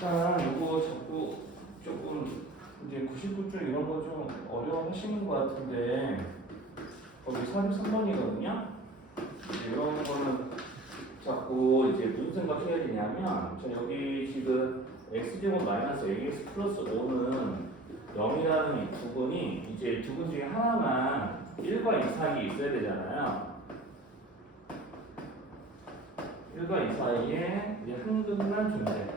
일단 요거 자꾸 조금 이제 99쪽 이런 거 좀 어려워하시는 것 같은데 거기 43번이거든요. 이런 거는 자꾸 이제 무슨 생각해야 되냐면 자 여기 지금 x제곱 마이너스 ax 플러스 5는 0이라는 이 부분이 이제 두 분 중에 하나만 1과 2 사이에 있어야 되잖아요. 1과 2 사이에 이제 한 근만 존재.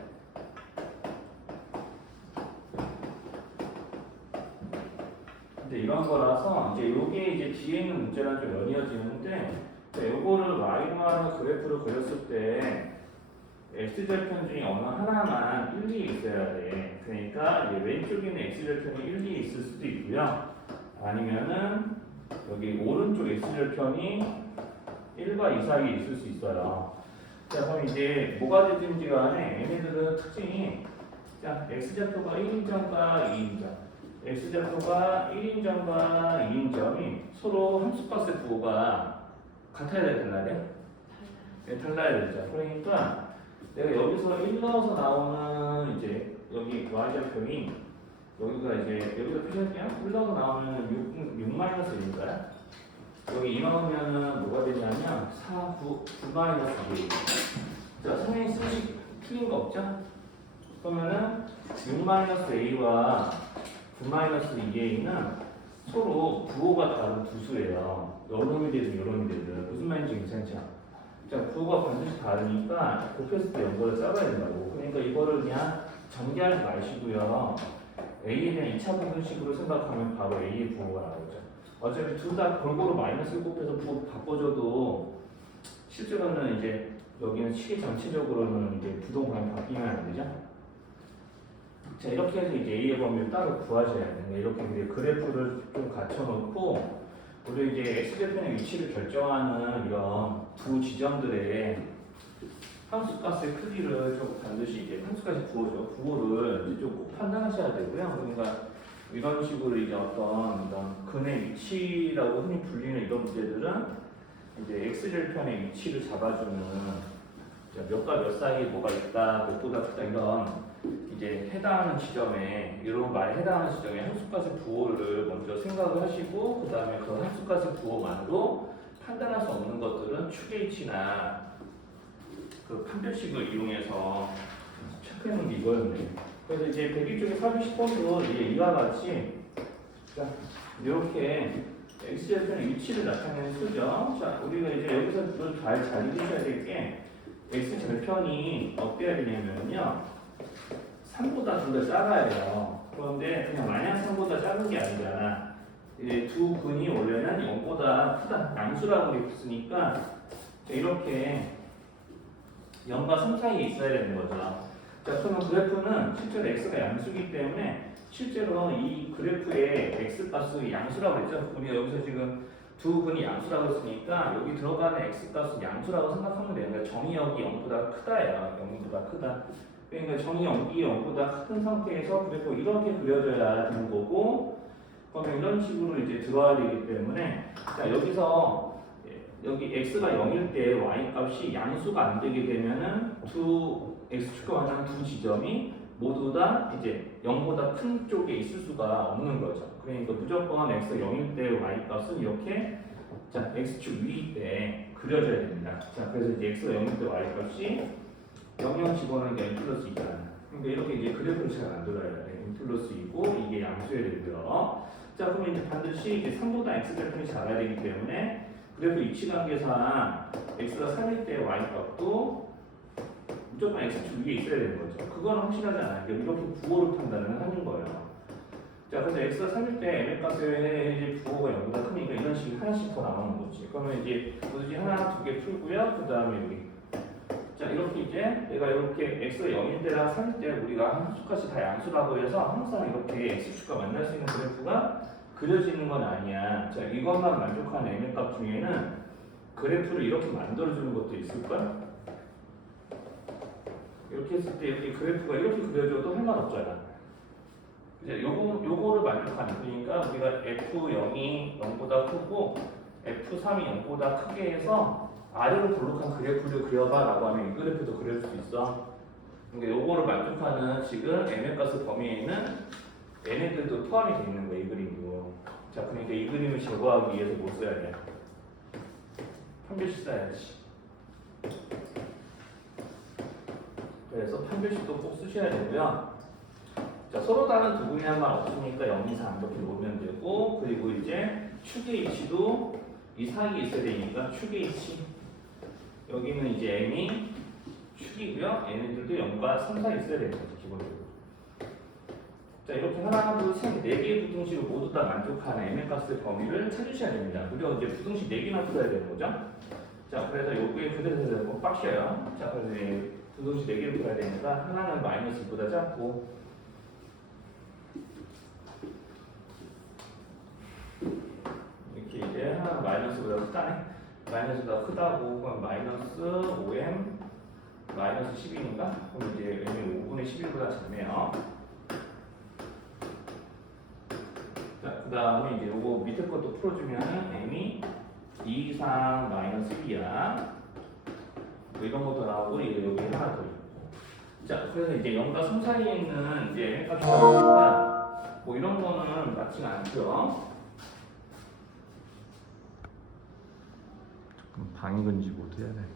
근데 이런 거라서 이제 요게 이제 뒤에 있는 문제랑 좀 연이어지는데 자, 요거를 y만 그래프로 그렸을 때 x절편 중에 어느 하나만 1, 2 있어야 돼. 그러니까 이제 왼쪽에 있는 x절편이 1, 2 있을 수도 있고요. 아니면은 여기 오른쪽 x절편이 1과 2 사이에 있을 수 있어요. 자, 그럼 이제 뭐가 됐든지 간에 얘네들은 특징이 자, x좌표가 1인점과 2인점 x좌표가 1인점과 2인점이 서로 함수값의 부호가 같아야 돼, 달라야 돼? 네, 달라야 되죠. 그러니까 내가 여기서 1 넣어서 나오는 이제 여기 y좌표인 여기가 이제 여기다 표시할게요. 1 넣어서 나오는 6 마이너스 1인가요? 여기 2 넣으면은 뭐가 되냐면 4, 9 마이너스 2. 자, 선생님 쓰시 틀린 거 없죠? 그러면은 6 마이너스 a와 9 마이너스 2a는 서로 부호가 다른 두 수예요. 요놈이 되든 요놈이 되든 무슨 말인지 괜찮죠? 자, 부호가 반드시 다르니까 곱했을 때 0보다 작아야 된다고. 그러니까 이거를 그냥 전개하지 마시고요. a에 대한 2차 부분식으로 생각하면 바로 a의 부호가 나오죠. 어차피 둘 다 골고루 마이너스 곱해서 부호 바꿔줘도 실제로는 이제 여기는 시 전체적으로는 이제 부동강이 바뀌면 안 되죠. 자, 이렇게 해서 이제 a의 범위를 따로 구하셔야 돼요. 이렇게 이제 그래프를 좀 갖춰놓고 우리 이제 x절편의 위치를 결정하는 이런 두 지점들의 함수값의 크기를 좀 반드시 이제 함수값의 부호를 이제 좀 꼭 판단하셔야 되고요. 그러니까 이런 식으로 이제 어떤 이런 근의 위치라고 흔히 불리는 이런 문제들은 이제 x절편의 위치를 잡아주는 몇과 몇 사이에 뭐가 있다, 몇보다 크다 이런 이제 해당하는 지점에 이런 말에 해당하는 지점에 함수값의 부호를 먼저 생각을 하시고 그 다음에 그 함수값의 부호만으로 판단할 수 없는 것들은 축 H나 그 판별식을 이용해서 체크해 놓은 게 이거였네요. 그래서 이제 102쪽에 410번도 이제 이와 같이 자, 이렇게 x절편의 위치를 나타내는 수죠. 자, 우리가 이제 여기서 또 잘 읽으셔야 될 게 x절편이 어때야 되냐면요. 3보다 둘 다 작아야 돼요. 그런데 그냥 마냥 3보다 작은 게 아니잖아. 이제 두 근이 원래는 0보다 크다. 양수라고 했으니까 이렇게 0과 3 사이에 있어야 되는 거죠. 자, 그러면 그래프는 실제로 x가 양수이기 때문에 실제로 이 크래프의 x값이 양수라고 했죠. 우리가 여기서 지금 두 근이 양수라고 했으니까 여기 들어가는 x값은 양수라고 생각하면 되는데 정의역이 0보다 크다예요. 0보다 크다. 그러니까 정의역이 0보다 큰 상태에서 그래프 이렇게 그려져야 되는 거고 그러면 이런 식으로 이제 들어와야 되기 때문에 자, 여기서 여기 x가 0일 때 y 값이 양수가 안 되게 되면은 두 x축과 만나는 두 지점이 모두 다 이제 0보다 큰 쪽에 있을 수가 없는 거죠. 그러니까 무조건 x가 0일 때 y 값은 이렇게 자, x축 위일 때 그려져야 됩니다. 자, 그래서 이제 x가 0일 때 y 값이 0 집어넣은 게 n 플러스 2잖아. 그러니까 이렇게 이제 그래프를 잘 만들어야 돼. n 플러스 2고 이게 양수여야 되고요. 자, 그러면 이제 반드시 이제 3보다 x절편이 작아야 되기 때문에 그래프 위치관계상 x가 3일 때 y 값도 무조건 x축 위에 있어야 되는 거죠. 그건 확실하지 않아요. 이렇게 부호를 판단을 하는 거예요. 자, 그래서 x가 3일 때 m의 값의 이제 부호가 0보다 크니까 이런 식이 하나씩 더 나오는 거지. 그러면 이제 뭐든지 하나, 두 개 풀고요. 그 다음에 여기 자, 이렇게 이제 내가 이렇게 x가 0일 때랑 3일 때 우리가 함수값이 다 양수라고 해서 항상 이렇게 x축과 만날 수 있는 그래프가 그려지는 건 아니야. 자, 이것만 만족하는 m의 값 중에는 그래프를 이렇게 만들어주는 것도 있을까? 이렇게 했을 때 이렇게 그래프가 이렇게 그려져도 할 말 없잖아. 이제 요거를 만족하는 그러니까 우리가 f0이 0보다 크고 f3이 0보다 크게 해서 아래로 볼록한 그래프를 그려봐 라고 하면 이 그래프도 그릴 수 있어. 근데 요거를 만족하는 지금 mx가스 범위에는 얘네들도 포함이 되어 있는 거예요, 이 그림도. 자, 그러니까 이 그림을 제거하기 위해서 뭐 써야 돼? 판별식 써야지. 그래서 판별식도 꼭 쓰셔야 되고요. 자, 서로 다른 두 분이 한 말 없으니까 0 이상 이렇게 놓으면 되고, 그리고 이제 축의 H도 이 사이에 있어야 되니까 축의 H. 여기는 이제 M이 축이고요. 얘네들도 0과 3 사이에 있어야 되는 거죠, 기본적으로. 자, 이렇게 하나, 둘, 셋, 네 개의 부등식을 모두 다 만족하는 mx의 범위를 찾으셔야 됩니다. 무려 이제 부등식 4개나 풀어야 되는 거죠. 자, 그래서 요게 그대로 꼭 빡셔요. 자, 그래서 이제 부등식 4개를 풀어야 되니까 하나는 마이너스 2보다 작고, 이렇게 이제 하나는 마이너스보다 크다네. 마이너스보다 크다고, 그럼 마이너스 5m 마이너스 10이니까, 그럼 이제 5분의 11보다 작네요. 자, 그 다음에 이제 요거 밑에 것도 풀어주면은 m이 2 이상 마이너스 1이야. 뭐 이런 것도 나오고, 이게 여기 하나 더 있고. 자, 그래서 이제 0과 3 사이에 있는 이제 값이 나오니까, 뭐 이런 거는 맞지가 않죠. 방이 건지 못해야 되겠다.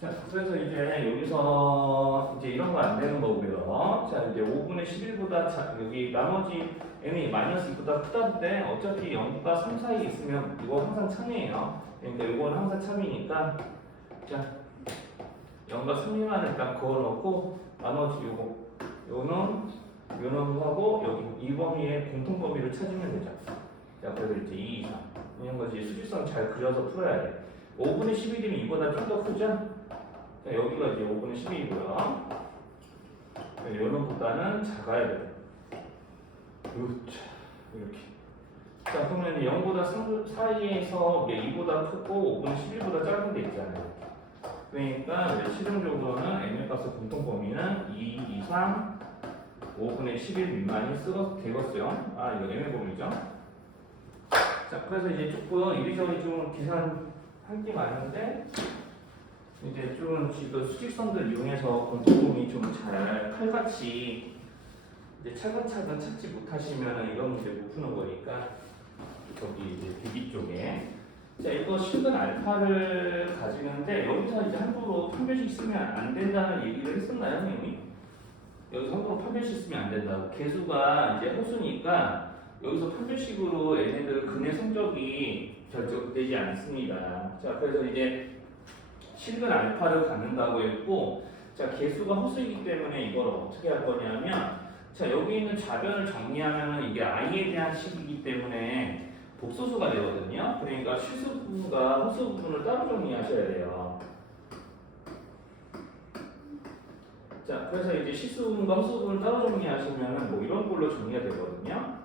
자, 그래서 이제 여기서 이제 이런 거 안 되는 거고요. 자, 이제 5분의 11보다 여기 나머지 n이 마이너스 2보다 크다는데 어차피 0과 3 사이에 있으면 이거 항상 참이에요. 그러니까 이건 항상 참이니까 자, 0과 3이만 일단 그어놓고 나머지 요는 하고 여기 이 범위의 공통 범위를 찾으면 되죠. 자, 그래서 이제 2 이상 이런 거지 수직선 잘 그려서 풀어야 돼. 5분의 11이면 이보다 좀 더 크죠? 자, 여기가 이제 5분의 10이고요. 요놈보다는 작아야 돼요. 이렇게. 자, 그러면 0보다 3 사이에서 2보다 크고 5분의 11보다 작은 데 있잖아요. 그러니까 이제 실용적으로는 m의 값의 공통 범위는 2 이상 5분의 11 미만이 되겠어요. 아, 이거 m의 범위죠. 자, 그래서 이제 조금 이리저리 좀 계산할 게 많은데 이제 좀 지금 수직선들 이용해서 공통범위 좀 잘 칼같이 이제 차근차근 찾지 못하시면은 이런 문제 못 푸는 거니까 저기 이제 대기 쪽에 자 이거 실근 알파를 가지는데 여기서 이제 함부로 판별식 쓰면 안 된다는 얘기를 했었나요, 형님이? 여기서 함부로 판별식 쓰면 안 된다고. 개수가 이제 호수니까 여기서 판별식으로 얘네들 근해 성적이 결정되지 않습니다. 자 그래서 이제 실근 알파를 갖는다고 했고, 자 개수가 호수이기 때문에 이걸 어떻게 할 거냐면, 자 여기 있는 좌변을 정리하면은 이게 i에 대한 식이기 때문에 복소수가 되거든요. 그러니까 실수 부분과 호수 부분을 따로 정리하셔야 돼요. 자 그래서 이제 실수 부분과 호수 부분을 따로 정리하시면은 뭐 이런 걸로 정리가 되거든요.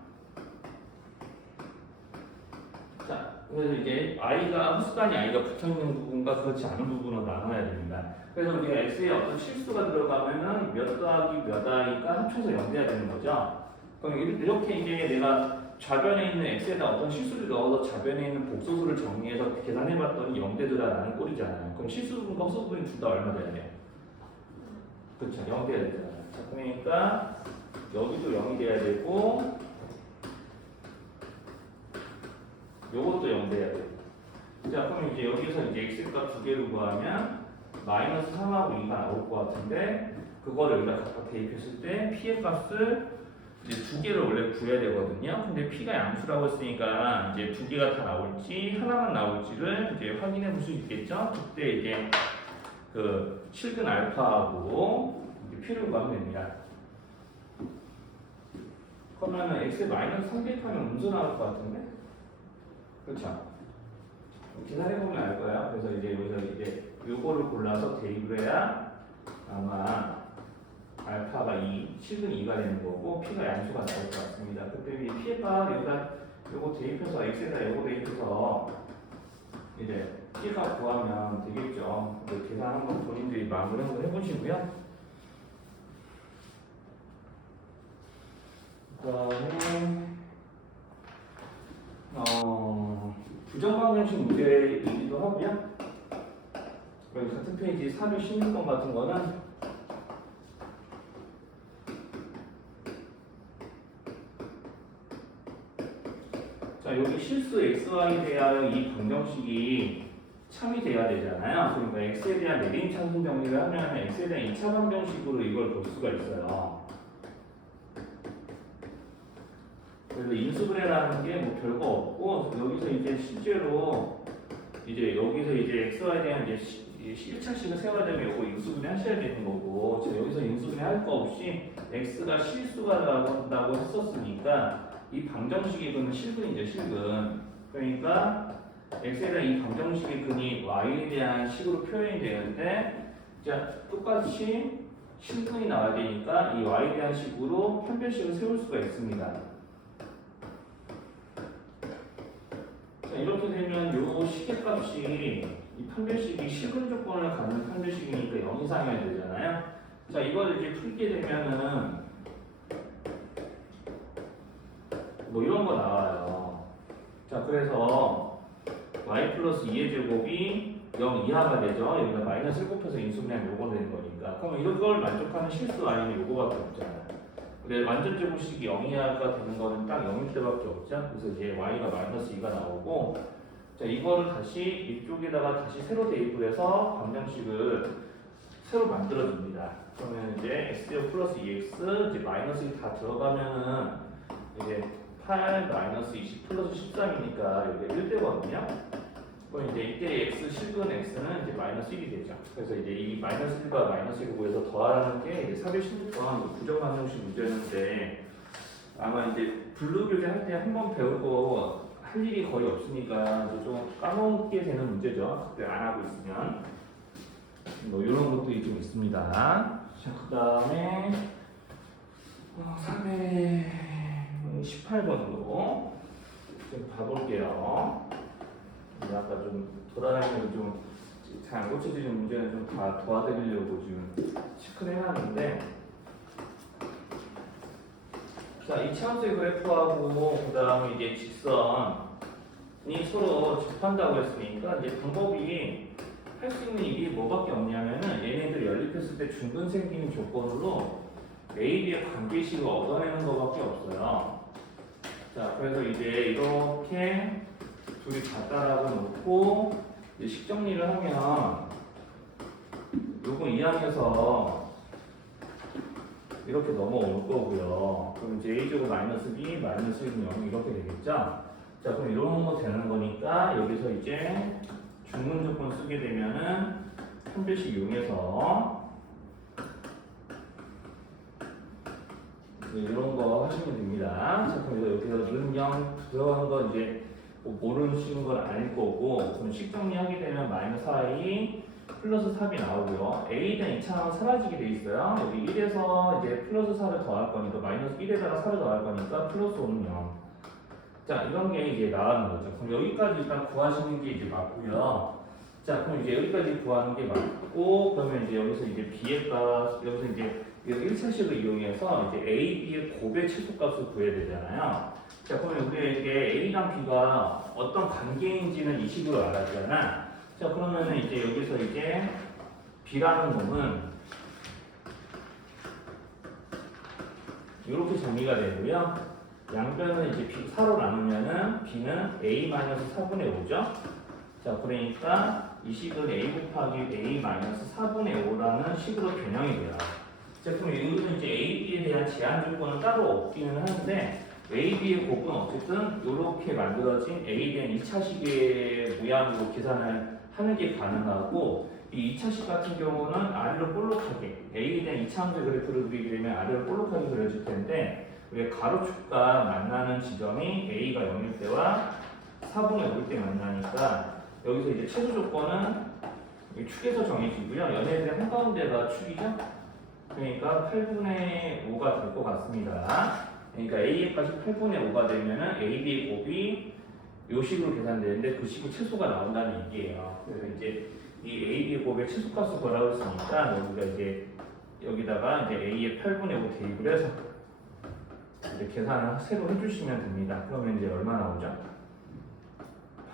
그래서 이제 i가 호수단위 i가 붙어있는 부분과 그렇지 않은 부분으로 나눠야 됩니다. 그래서 우리가 x에 어떤 실수가 들어가면은 몇 더하기 몇 i가 합쳐서 0 돼야 되는 거죠. 그럼 이렇게 이제 내가 좌변에 있는 x에다 어떤 실수를 넣어서 좌변에 있는 복소수를 정리해서 계산해봤더니 0 되더라라는 꼴이잖아요. 그럼 실수 부분과 호수 부분이 둘 다 얼마 돼야 돼요? 그렇죠. 0 돼야 되잖아요. 자, 그러니까 여기도 0이 돼야 되고 요것도 0 돼야 돼요. 자, 그럼 이제 여기서 이제 x값 두 개를 구하면 마이너스 3하고 2가 나올 것 같은데, 그거를 여기다 각각 대입했을 때 p의 값을 이제 두 개를 원래 구해야 되거든요. 근데 p가 양수라고 했으니까 이제 두 개가 다 나올지 하나만 나올지를 이제 확인해 볼 수 있겠죠. 그때 이제 그 실근 알파하고 p를 구하면 됩니다. 그러면은 x에 마이너스 3 대입하면 음수 나올 것 같은데? 그렇죠. 계산해보면 알 거예요. 그래서 이제 여기서 이제 요거를 골라서 대입을 해야 아마 알파가 2, 실근 2가 되는 거고 p가 양수가 나올 것 같습니다. 그때 이 p가 여기다 요거 대입해서 x에다 요거 대입해서 이제 p가 구하면 되겠죠. 계산 한번 본인들이 마음으로 한번 해보시고요. 그다음에 부정방정식 문제이기도 하고요. 여기 같은 페이지 416번 같은 거는 자, 여기 실수 xy에 대하여 이 방정식이 참이 돼야 되잖아요. 그러니까 x에 대한 내림 차순 정리를 하면 x에 대한 2차 방정식으로 이걸 볼 수가 있어요. 그래서 인수분해라는 게 뭐 별거 없고 여기서 이제 실제로 이제 여기서 이제 xy에 대한 이제 1차식을 세워야 되면 이거 인수분해 하셔야 되는 거고 제가 여기서 인수분해 할 거 없이 x가 실수가 나온다고 했었으니까 이 방정식의 근은 실근이죠, 실근. 그러니까 x에 대한 이 방정식의 근이 y에 대한 식으로 표현이 되는데 자 똑같이 실근이 나와야 되니까 이 y에 대한 식으로 편별식을 세울 수가 있습니다. 자, 이렇게 되면 요 식의 값이 이 판별식이 실근 조건을 갖는 판별식이니까 0 이상이어야 되잖아요. 자, 이걸 이제 풀게 되면은 뭐 이런 거 나와요. 자, 그래서 y 플러스 2의 제곱이 0 이하가 되죠. 여기다 마이너스를 곱해서 인수분해하면 요거 되는 거니까. 그럼 이런 걸 만족하는 실수 아니면 요거밖에 없잖아요. 근데 완전 제곱식이 0 이하가 되는 거는 딱 0일 때밖에 없죠. 그래서 이제 y가 마이너스 2가 나오고 자, 이거를 다시 이쪽에다가 다시 새로 대입을 해서 방정식을 새로 만들어줍니다. 그러면 이제 x제곱 플러스 2x 이제 마이너스 2 다 들어가면은 이제 8 마이너스 20 플러스 13이니까 여기 1되거든요. 그럼 이제 이때 x 실근 x는 이제 마이너스 1이 되죠. 그래서 이제 이 마이너스 1과 마이너스 1을 구해서 더하라는 게 이제 416번 부정방정식 문제였는데 아마 이제 블루 교재 할 때 한 번 배우고 할 일이 거의 없으니까 이제 좀 까먹게 되는 문제죠. 그때 안 하고 있으면 뭐 이런 것도 좀 있습니다. 자, 그 다음에 318번으로 좀 봐볼게요. 아까 좀 돌아다니면서 좀 잘 안 고쳐지는 문제는 좀 다 도와드리려고 지금 체크를 해놨는데 자, 이 차함수의 그래프하고 그 다음에 이제 직선이 서로 접한다고 했으니까 이제 방법이 할 수 있는 일이 뭐밖에 없냐면은 얘네들 연립했을 때 중근 생기는 조건으로 A, B의 관계식을 얻어내는 것밖에 없어요. 자, 그래서 이제 이렇게 둘이 같다라고 놓고 이제 식 정리를 하면 요거 2항에서 이렇게 넘어올 거고요. 그럼 이제 A제곱 마이너스 B 마이너스 1은 0 이렇게 되겠죠? 자, 그럼 이런 거 되는 거니까 여기서 이제 중문 조건 쓰게 되면은 판별식 이용해서 이런 거 하시면 됩니다. 자, 그럼 여기서 는0 들어간 거 이제 뭐 모르시는 건 아닐 거고, 그럼 식 정리하게 되면 마이너스 4i 플러스 3이 나오고요. A에 대한 2차항은 사라지게 돼 있어요. 여기 1에서 이제 플러스 4를 더할 거니까 마이너스 1에다가 4를 더할 거니까 플러스 5는 0. 자, 이런 게 이제 나가는 거죠. 그럼 여기까지 일단 구하시는 게 이제 맞고요. 자, 그럼 이제 여기까지 구하는 게 맞고, 그러면 이제 여기서 이제 B의 값, 여기서 이제 1차식을 이용해서 이제 A, B의 곱의 최소값을 구해야 되잖아요. 자, 그러면 우리가 이게 A랑 B가 어떤 관계인지는 이 식으로 알았잖아. 자, 그러면은 이제 여기서 이제 B라는 놈은 이렇게 정리가 되고요. 양변은 이제 B 4로 나누면은 B는 A-4분의 5죠. 자, 그러니까 이 식은 A 곱하기 A-4분의 5라는 식으로 변형이 돼요. 자, 그럼 여기는 이제 A, B에 대한 제한 조건은 따로 없기는 하는데 A, B의 곱은 어쨌든 이렇게 만들어진 A에 대한 2차식의 모양으로 계산을 하는 게 가능하고 이 2차식 같은 경우는 아래로 볼록하게 A에 대한 2차함수 그래프를 그리게 되면 아래로 볼록하게 그려질 텐데 왜 가로축과 만나는 지점이 A가 0일 때와 4분의 5일 때 만나니까 여기서 이제 최소 조건은 축에서 정해지고요. 얘네들의 한가운데가 축이죠. 그러니까 8분의 5가 될 것 같습니다. 그러니까 A의 값이 8분의 5가 되면은 A, B의 곱이 요 식으로 계산되는데 그 식으로 최소가 나온다는 얘기예요. 그래서 이제 이 A, B의 곱의 최소값을 구하라고 했으니까 우리가 이제 여기다가 이제 A의 8분의 5 대입을 해서 이제 계산을 새로 해주시면 됩니다. 그러면 이제 얼마 나오죠?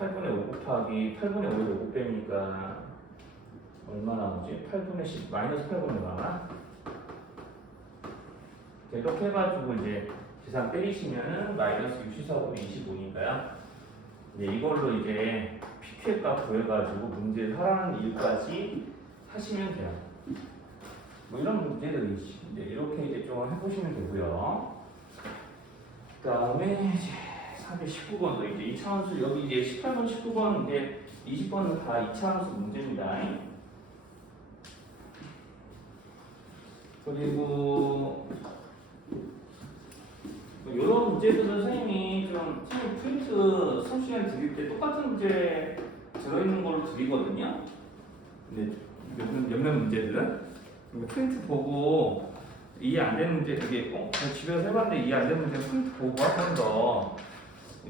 8분의 5 곱하기 8분의 5에서 5 빼니까 얼마 나오지? 8분의 10 마이너스 8분의 얼마? 이렇게 해가지고 이제 계산 때리시면은 마이너스 64분의 25니까요. 이제 이걸로 이제 PQ 값 구해가지고 문제를 하라는 이유까지 하시면 돼요. 뭐 이런 문제들이 이제 이렇게 이제 좀 해보시면 되고요. 그 다음에 이제 419번도 이제 2차원수 여기 이제 18번, 19번 이제 20번은 다 2차원수 문제입니다. 그리고 이런 문제들은 선생님이 프린트 수업 시간 드릴 때 똑같은 문제 들어있는 걸로 드리거든요. 근데 몇몇 문제들은 프린트 보고 이해 안 되는 문제 되게 집에서 해봤는데 이해 안 되는 문제 프린트 보고 한 번 더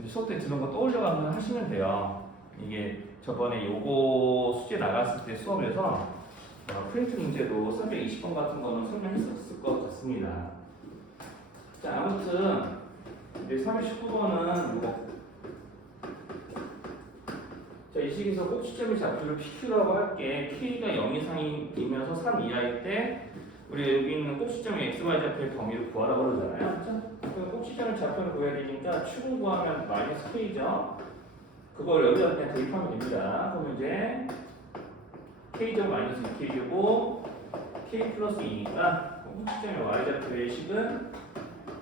수업 때 들은 거 떠올려가면서 하시면 돼요. 이게 저번에 요거 숙제 나갔을 때 수업에서 프린트 문제도 320번 같은 거는 설명했었을 것 같습니다. 자, 아무튼 이제 319번은 이거. 자, 이 식에서 꼭지점의 좌표를 PQ라고 할게. K가 0 이상이면서 3 이하일 때 우리 여기 있는 꼭지점의 XY 좌표의 범위를 구하라고 그러잖아요. 자, 그럼 꼭지점의 좌표를 구해야 되니까 축을 구하면 마이너스 K죠. 그걸 여기다 그냥 대입하면 됩니다. 그러면 이제 K제곱 마이너스 2K제곱 K 플러스 2니까 꼭지점의 Y좌표의 식은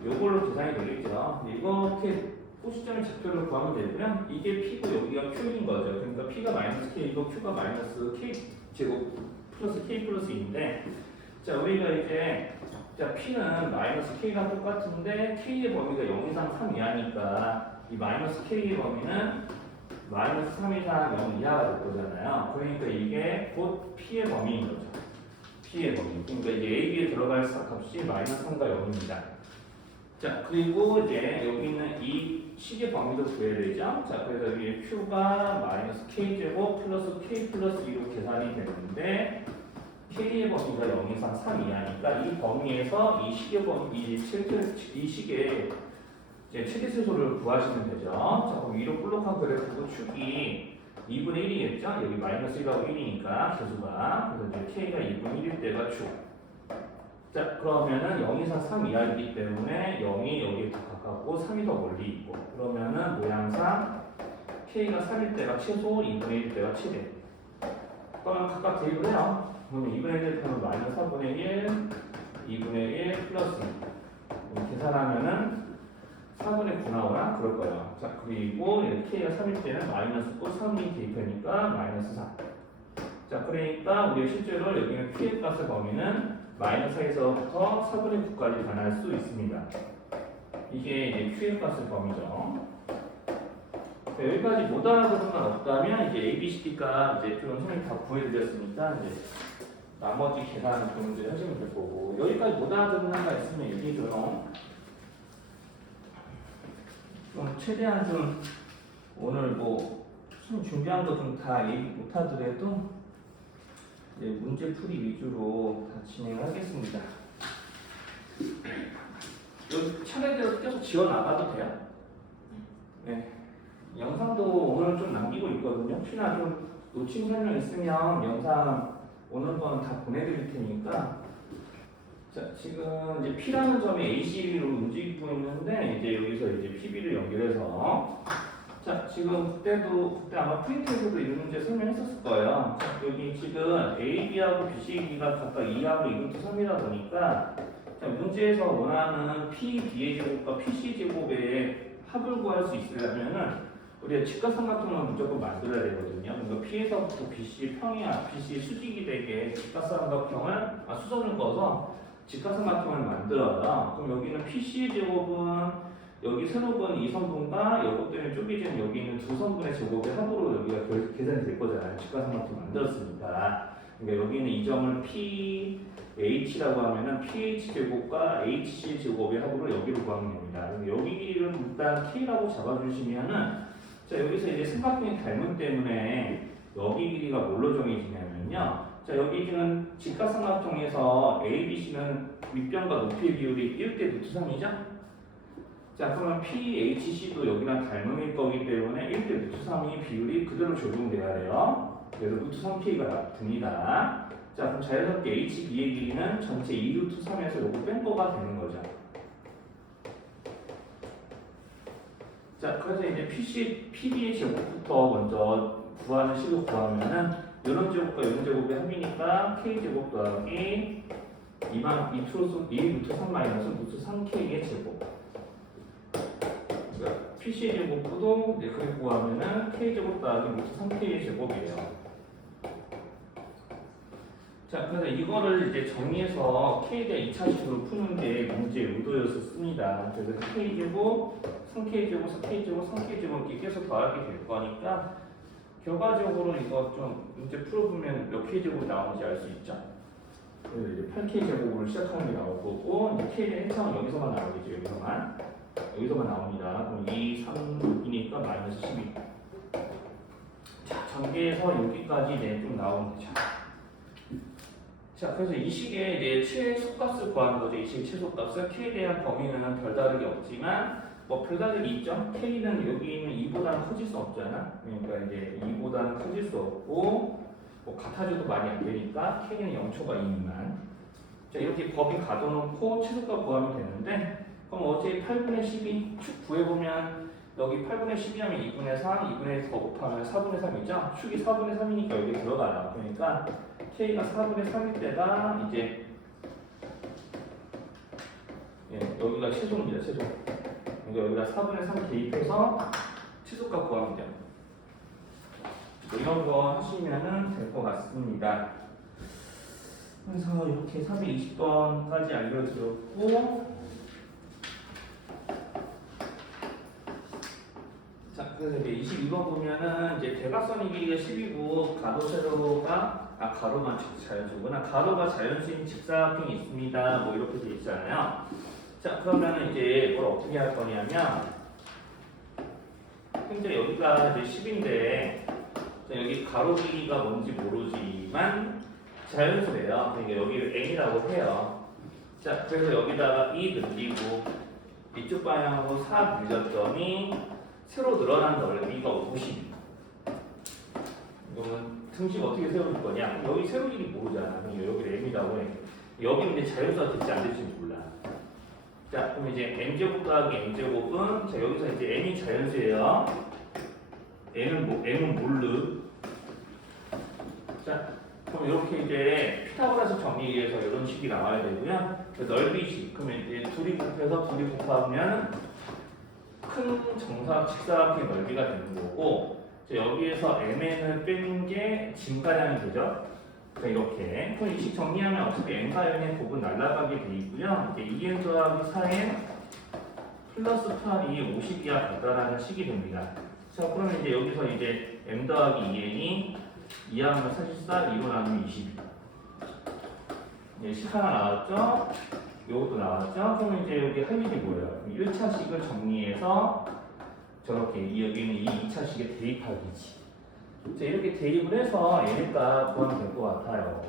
요걸로 계산이 되겠죠. 이렇게 꼭지점의 좌표를 구하면 되고요. 이게 P고 여기가 Q인 거죠. 그러니까 P가 마이너스 K이고 Q가 마이너스 K 제곱 플러스 K 플러스 2인데 자, 우리가 이제 자, P는 마이너스 K가 똑같은데 K의 범위가 0 이상 3 이하니까 이 마이너스 K의 범위는 마이너스 3 이상 0 이하가 될 거잖아요. 그러니까 이게 곧 P의 범위인 거죠. P의 범위. 그러니까 이제 A, B에 들어갈 값이 마이너스 3과 0입니다. 자, 그리고 이제 여기 있는 이 식의 범위도 구해야 되죠. 자, 그래서 여기 Q가 마이너스 K제곱 플러스 K 플러스 2로 계산이 되는데 K의 범위가 0 이상 3 이하니까 이 범위에서 이 식의 범위, 이 식의 이제 최대세소를 구하시면 되죠. 자, 그럼 위로 볼록한 그래프고 축이 2분의 1이겠죠? 여기 마이너스 1하고 1이니까 계수가. 그래서 이제 K가 2분의 1일 때가 축. 자, 그러면은 0 이상 3 이하이기 때문에 0이 여기에 더 가깝고 3이 더 멀리 있고 그러면은 모양상 K가 3일 때가 최소 2분의 1일 때가 최대. 그러면 각각 대입을 해요. 그러면 2분의 1 하면 마이너스 3분의 1, 2분의 1 플러스 계산하면은 4분의 9 나오나? 그럴 거예요. 자, 그리고 K가 3일 때는 마이너스 9, 3이 대입하니까 마이너스 4. 자, 그러니까 우리 실제로 여기는 P의 값의 범위는 마이너스 4에서부터 4분의 9까지 변할 수 있습니다. 이게 이제 Q의 값의 범위죠. 자, 여기까지 못 알아듣는 건 없다면 이제 A, B, C, D가 이제 좀 선생님 다 구해드렸으니까 이제 나머지 계산 문제 하시면 될 거고 여기까지 못 알아듣는 거 있으면 얘기 좀 최대한 좀 오늘 뭐 준비한 거 좀 다 얘기 못 하더라도 이제 문제 풀이 위주로 다 진행을 하겠습니다. 여기 차례대로 계속 지워 나가도 돼요? 네. 영상도 오늘 좀 남기고 있거든요. 혹시나 좀 놓친 설명 있으면 영상 오늘 거는 다 보내드릴 테니까. 자, 지금 이제 P라는 점이 AC로 움직이고 있는데 이제 여기서 이제 PB를 연결해서 자, 지금 그때 아마 프린트에서도 이런 문제 설명했었을 거예요. 자, 여기 지금 AB하고 BC가 각각 2하고 2루트 3이다 보니까 자, 문제에서 원하는 PB의 제곱과 PC 제곱의 합을 구할 수 있으려면은 우리가 직각삼각형을 무조건 만들어야 되거든요. 그러니까 P에서부터 BC 평이야, BC 수직이 되게 직각삼각형을 수선을 꺼서 직각삼각형을 만들어요. 그럼 여기는 PC의 제곱은 여기 세로분 2선분과 요것 때문에 쪼개진 여기 있는 두 선분의 제곱의 합으로 여기가 계산이 될 거잖아요. 직각삼각형 만들었으니까. 그러니까 여기는 이 점을 PH라고 하면은 PH 제곱과 HC 제곱의 합으로 여기로 구하면 됩니다. 여기를 일단 K라고 잡아주시면은 자, 여기서 이제 삼각형의 닮음 때문에 여기 길이가 뭘로 정해지냐면요. 자, 여기는 직각삼각형에서 ABC는 밑변과 높이의 비율이 1대 루트 3이죠? 자, 그러면 PHC도 여기랑 닮음일 거기 때문에 1대 루트 3이 비율이 그대로 적용돼야 돼요. 그래서 루트 3K가 듭니다. 자, 그럼 자연스럽게 HB의 길이는 전체 2루트 3에서 요거 뺀 거가 되는 거죠. 자, 그래서 이제 PB의 제곱부터 먼저 구하는 식으로 구하면은 이런 제곱과 이런 제곱의 합이니까 K제곱 더하기 2루트 3 마이너스 루트 3K의 제곱. 그러니까 PC의 제곱도 이제 그렇게 구하면은 K제곱 더하기 루트 3K의 제곱이에요. 자, 그래서 이거를 이제 정리해서 K에 대한 2차식으로 푸는 게 문제의 의도였었습니다. 그래서 K제곱, 3K제곱, 4K제곱, 3K제곱 이렇게 계속 더하게 될 거니까 결과적으로 이거 좀 문제 풀어보면 몇 K제곱이 나오는지 알 수 있죠? 그래서 이제 8K제곱으로 시작하는 게 나올 거고 이제 K의 해창은 여기서만 나오겠죠. 여기서만 나옵니다. 그럼 2, 3, 6이니까 마이너스 12. 자, 전개해서 여기까지 이제 좀 나오면 되죠. 자, 그래서 이 식의 이제 최소값을 구하는 거죠. 이 식의 최소값을 K에 대한 범위는 별다르게 없지만 뭐 별다르게 있죠. K는 여기 있는 2보다는 커질 수 없잖아. 그러니까 이제 2보다는 커질 수 없고 뭐 같아져도 말이 안 되니까 K는 0초가 2미만. 자, 이렇게 범위 가둬놓고 최소값 구하면 되는데 그럼 어제 8분의 12 축 구해보면 여기 8분의 12 하면 2분의 3, 2분의 4 곱하면 4분의 3이죠. 축이 4분의 3이니까 여기 들어가요. 그러니까 K가 4분의 3일 때가 이제 여기가 최소입니다. 최소. 그러니까 여기다 4분의 3 대입해서 최소값 구하면 돼요. 이런 거 하시면은 될 것 같습니다. 그래서 이렇게 320번까지 알려드렸고 자, 그래서 이제 22번 보면은 이제 대각선의 길이가 10이고 가로 세로가 가로만 자연수구나. 가로가 자연수인 직사각형이 있습니다. 뭐 이렇게 돼 있잖아요. 자, 그러면은 이제 뭘 어떻게 할 거냐면 현재 여기가 이제 10인데 여기 가로 길이가 뭔지 모르지만 자연수래요. 그러니까 여기를 n이라고 해요. 자, 그래서 여기다가 2 늘리고 이쪽 방향으로 4 늘렸더니 새로 늘어난 넓이가 50. 그러면 등식 어떻게 세울 거냐? 여기 세울 길이 모르잖아. 그럼 여기를 m이라고 해. 여기는 이제 자연수가 될지 안 될지 몰라. 자, 그럼 이제 n제곱 더하기 n제곱은 자 여기서 이제 n이 자연수예요. m은 모르. 자, 그럼 이렇게 이제 피타고라스 정리에서 이런 식이 나와야 되고요. 넓이식. 그러면 이제 둘이 곱해서 둘이 곱하면 큰 정사각 직사각형의 넓이가 되는 거고 여기에서 mn을 빼는 게 진가량이 되죠. 그러니까 이렇게 그럼 이 식 정리하면 어차피 n과 n의 곱은 날라가게 돼 있고요. 이제 2n 더하기 4n 플러스 8이 50이야 같다라는 식이 됩니다. 자, 그러면 이제 여기서 이제 m 더하기 2n이 2하면 사실상 2로 나누면 20. 식 하나 나왔죠? 요것도 나왔죠? 그러면 이제 여기 할 일이 뭐예요? 1차식을 정리해서 저렇게 여기는 이 2차식에 대입하기지. 자, 이렇게 대입을 해서 얘네가 구하면 될 것 같아요.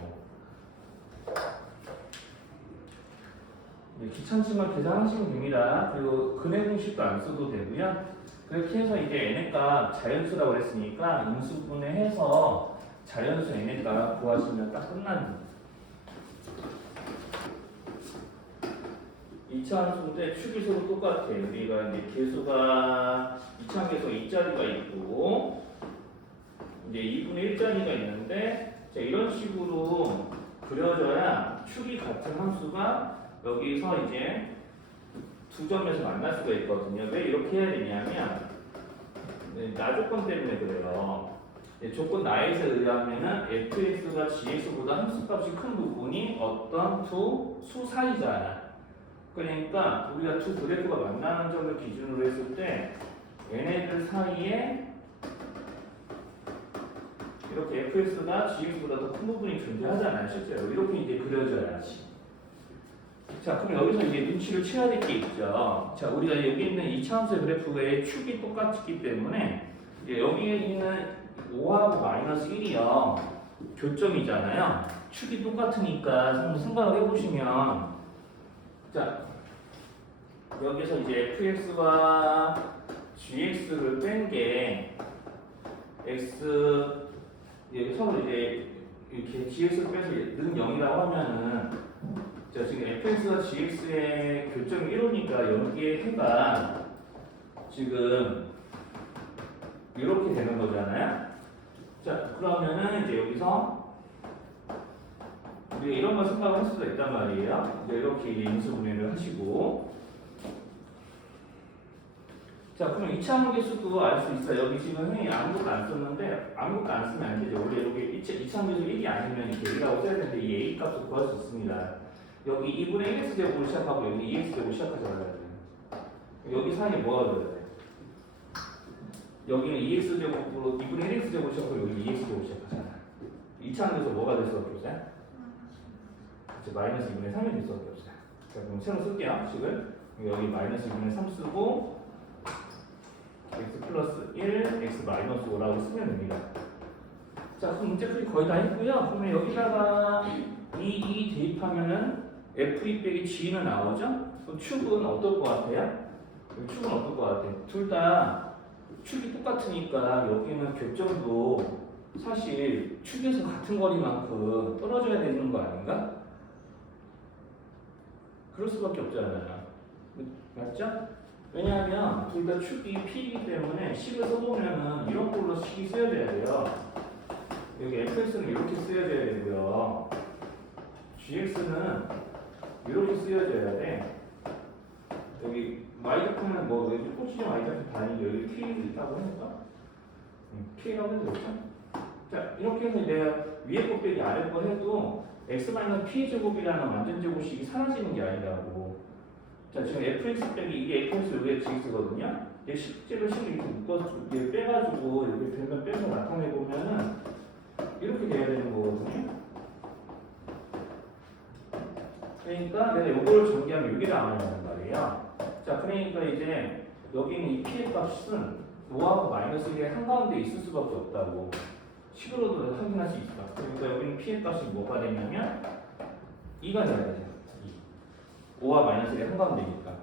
귀찮지만 계산하시면 됩니다. 그리고 근해 공식도 안 써도 되고요. 그렇게 해서 이제 얘네가 자연수라고 그랬으니까 인수분해해서 자연수 얘네가 구하시면 딱 끝나는 2차함수인데 축이 서로 똑같아. 우리가 이제 개수가 2차함에서 2자리가 있고 이제 2분의 1자리가 있는데 자, 이런 식으로 그려져야 축이 같은 함수가 여기서 이제 두 점에서 만날 수가 있거든요. 왜 이렇게 해야 되냐면 나 조건 때문에 그래요. 조건 나에서 의하면은 fx가 gx보다 함수값이 큰 부분이 어떤 두 수 사이잖아. 그러니까 우리가 두 그래프가 만나는 점을 기준으로 했을 때 얘네들 사이에 이렇게 fx가 gx보다 더 큰 부분이 존재하잖아요. 실제로 이렇게 이제 그려져야지. 자, 그럼 여기서 이제 눈치를 채야 될 게 있죠. 자, 우리가 여기 있는 2차함수의 그래프의 축이 똑같기 때문에 이제 여기에 있는 5하고 마이너스 1이요. 교점이잖아요. 축이 똑같으니까 한번 생각을 해보시면 자, 여기서 이제 fx와 gx를 뺀 게 x 서로 이제 이렇게 gx를 빼서 는 0이라고 하면은 자 지금 fx와 gx의 교점이 1호니까 여기에 해가 지금 이렇게 되는 거잖아요. 자 그러면은 이제 여기서 우리가 이런 걸 생각을 할 수도 있단 말이에요. 이제 이렇게 인수분해를 하시고 자 그럼 2차 함수도 알 수 있어요. 여기 지금 선생님이 아무것도 안 썼는데 아무것도 안 쓰면 안 되죠. 원래 여기 2차 함수 1이 아니면 이렇게 1이라고 써야 되는데 이 a 값을 구할 수 있습니다. 여기 2분의 1x 제곱으로 시작하고 여기 2x 제곱으로 시작하잖아요. 여기 사이에 뭐가 들어야 돼? 여기는 2x 제곱으로 2분의 1x 제곱으로 시작하고 여기 2x 제곱으로 시작하잖아. 2차 함수에서 뭐가 될 수밖에 없어요? 그렇죠. 마이너스 2분의 3이 될 수밖에 없어요. 자 그럼 새로 쓸게요. 식을 여기 마이너스 2분의 3 쓰고 x 플러스 1, x 마이너스 5라고 쓰면 됩니다. 자, 그럼 문제 풀이 거의 다 했고요. 그러면 여기다가 이 대입하면은 f2 빼기 g는 나오죠? 그럼 축은 어떨 것 같아요? 축은 어떨 것 같아요? 둘 다 축이 똑같으니까 여기는 교점도 사실 축에서 같은 거리만큼 떨어져야 되는 거 아닌가? 그럴 수밖에 없잖아요. 맞죠? 왜냐하면 둘 다 축이 p이기 때문에 식을 써보면은 이런 걸로 식이 쓰여져야 돼요. 여기 fx는 이렇게 쓰여져야 되고요. gx는 이렇게 쓰여져야 돼. 여기 y좌표는 뭐 여기 꽂히지 y좌표 단위고 여기 k 있다고 하니까 k라고 해도 되죠? 자 이렇게 해서 내가 위에 곱빼기 아래 거 해도 x-p 제곱이라는 완전 제곱식이 사라지는 게 아니라고. 자 지금 fx 빼기 이게 fx 여기에 gx거든요. 얘 식제를 식을 이렇게 묶어서 얘 빼가지고 이렇게 변면 빼서 나타내 보면은 이렇게 돼야 되는 거거든요. 그러니까 내가 요거를 전개하면 여기 나와야 말이에요. 자 그러니까 이제 여기는 이 p의 값은 5하고 마이너스 1의 한가운데 있을 수밖에 없다고 식으로도 확인할 수 있어. 그러니까 여기는 p의 값이 뭐가 되냐면 2가 돼야 되죠. 5와 마이너스 1의 한가운데니까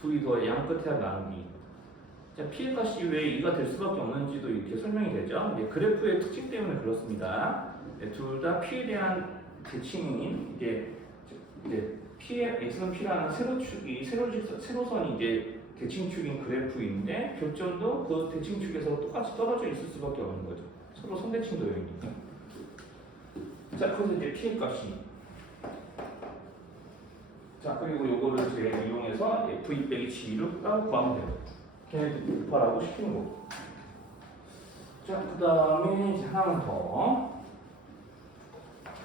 둘이 더 양 끝에 나누기. 자, p의 값이 왜 2가 될 수밖에 없는지도 이렇게 설명이 되죠. 네, 그래프의 특징 때문에 그렇습니다. 네, 둘 다 p에 대한 대칭인 이제 p의 x는 p라는 세로선이 이제 대칭축인 그래프인데 교점도 그 대칭축에서 똑같이 떨어져 있을 수밖에 없는 거죠. 서로 선대칭 도형이니까. 자, 그래서 이제 p의 값이 자 그리고 요거를 제가 이용해서 f2 빼기 g를 따로 구하면 돼요. 걔네들 곱하라고 시키는 거고. 자 그 다음에 이제 하나는 더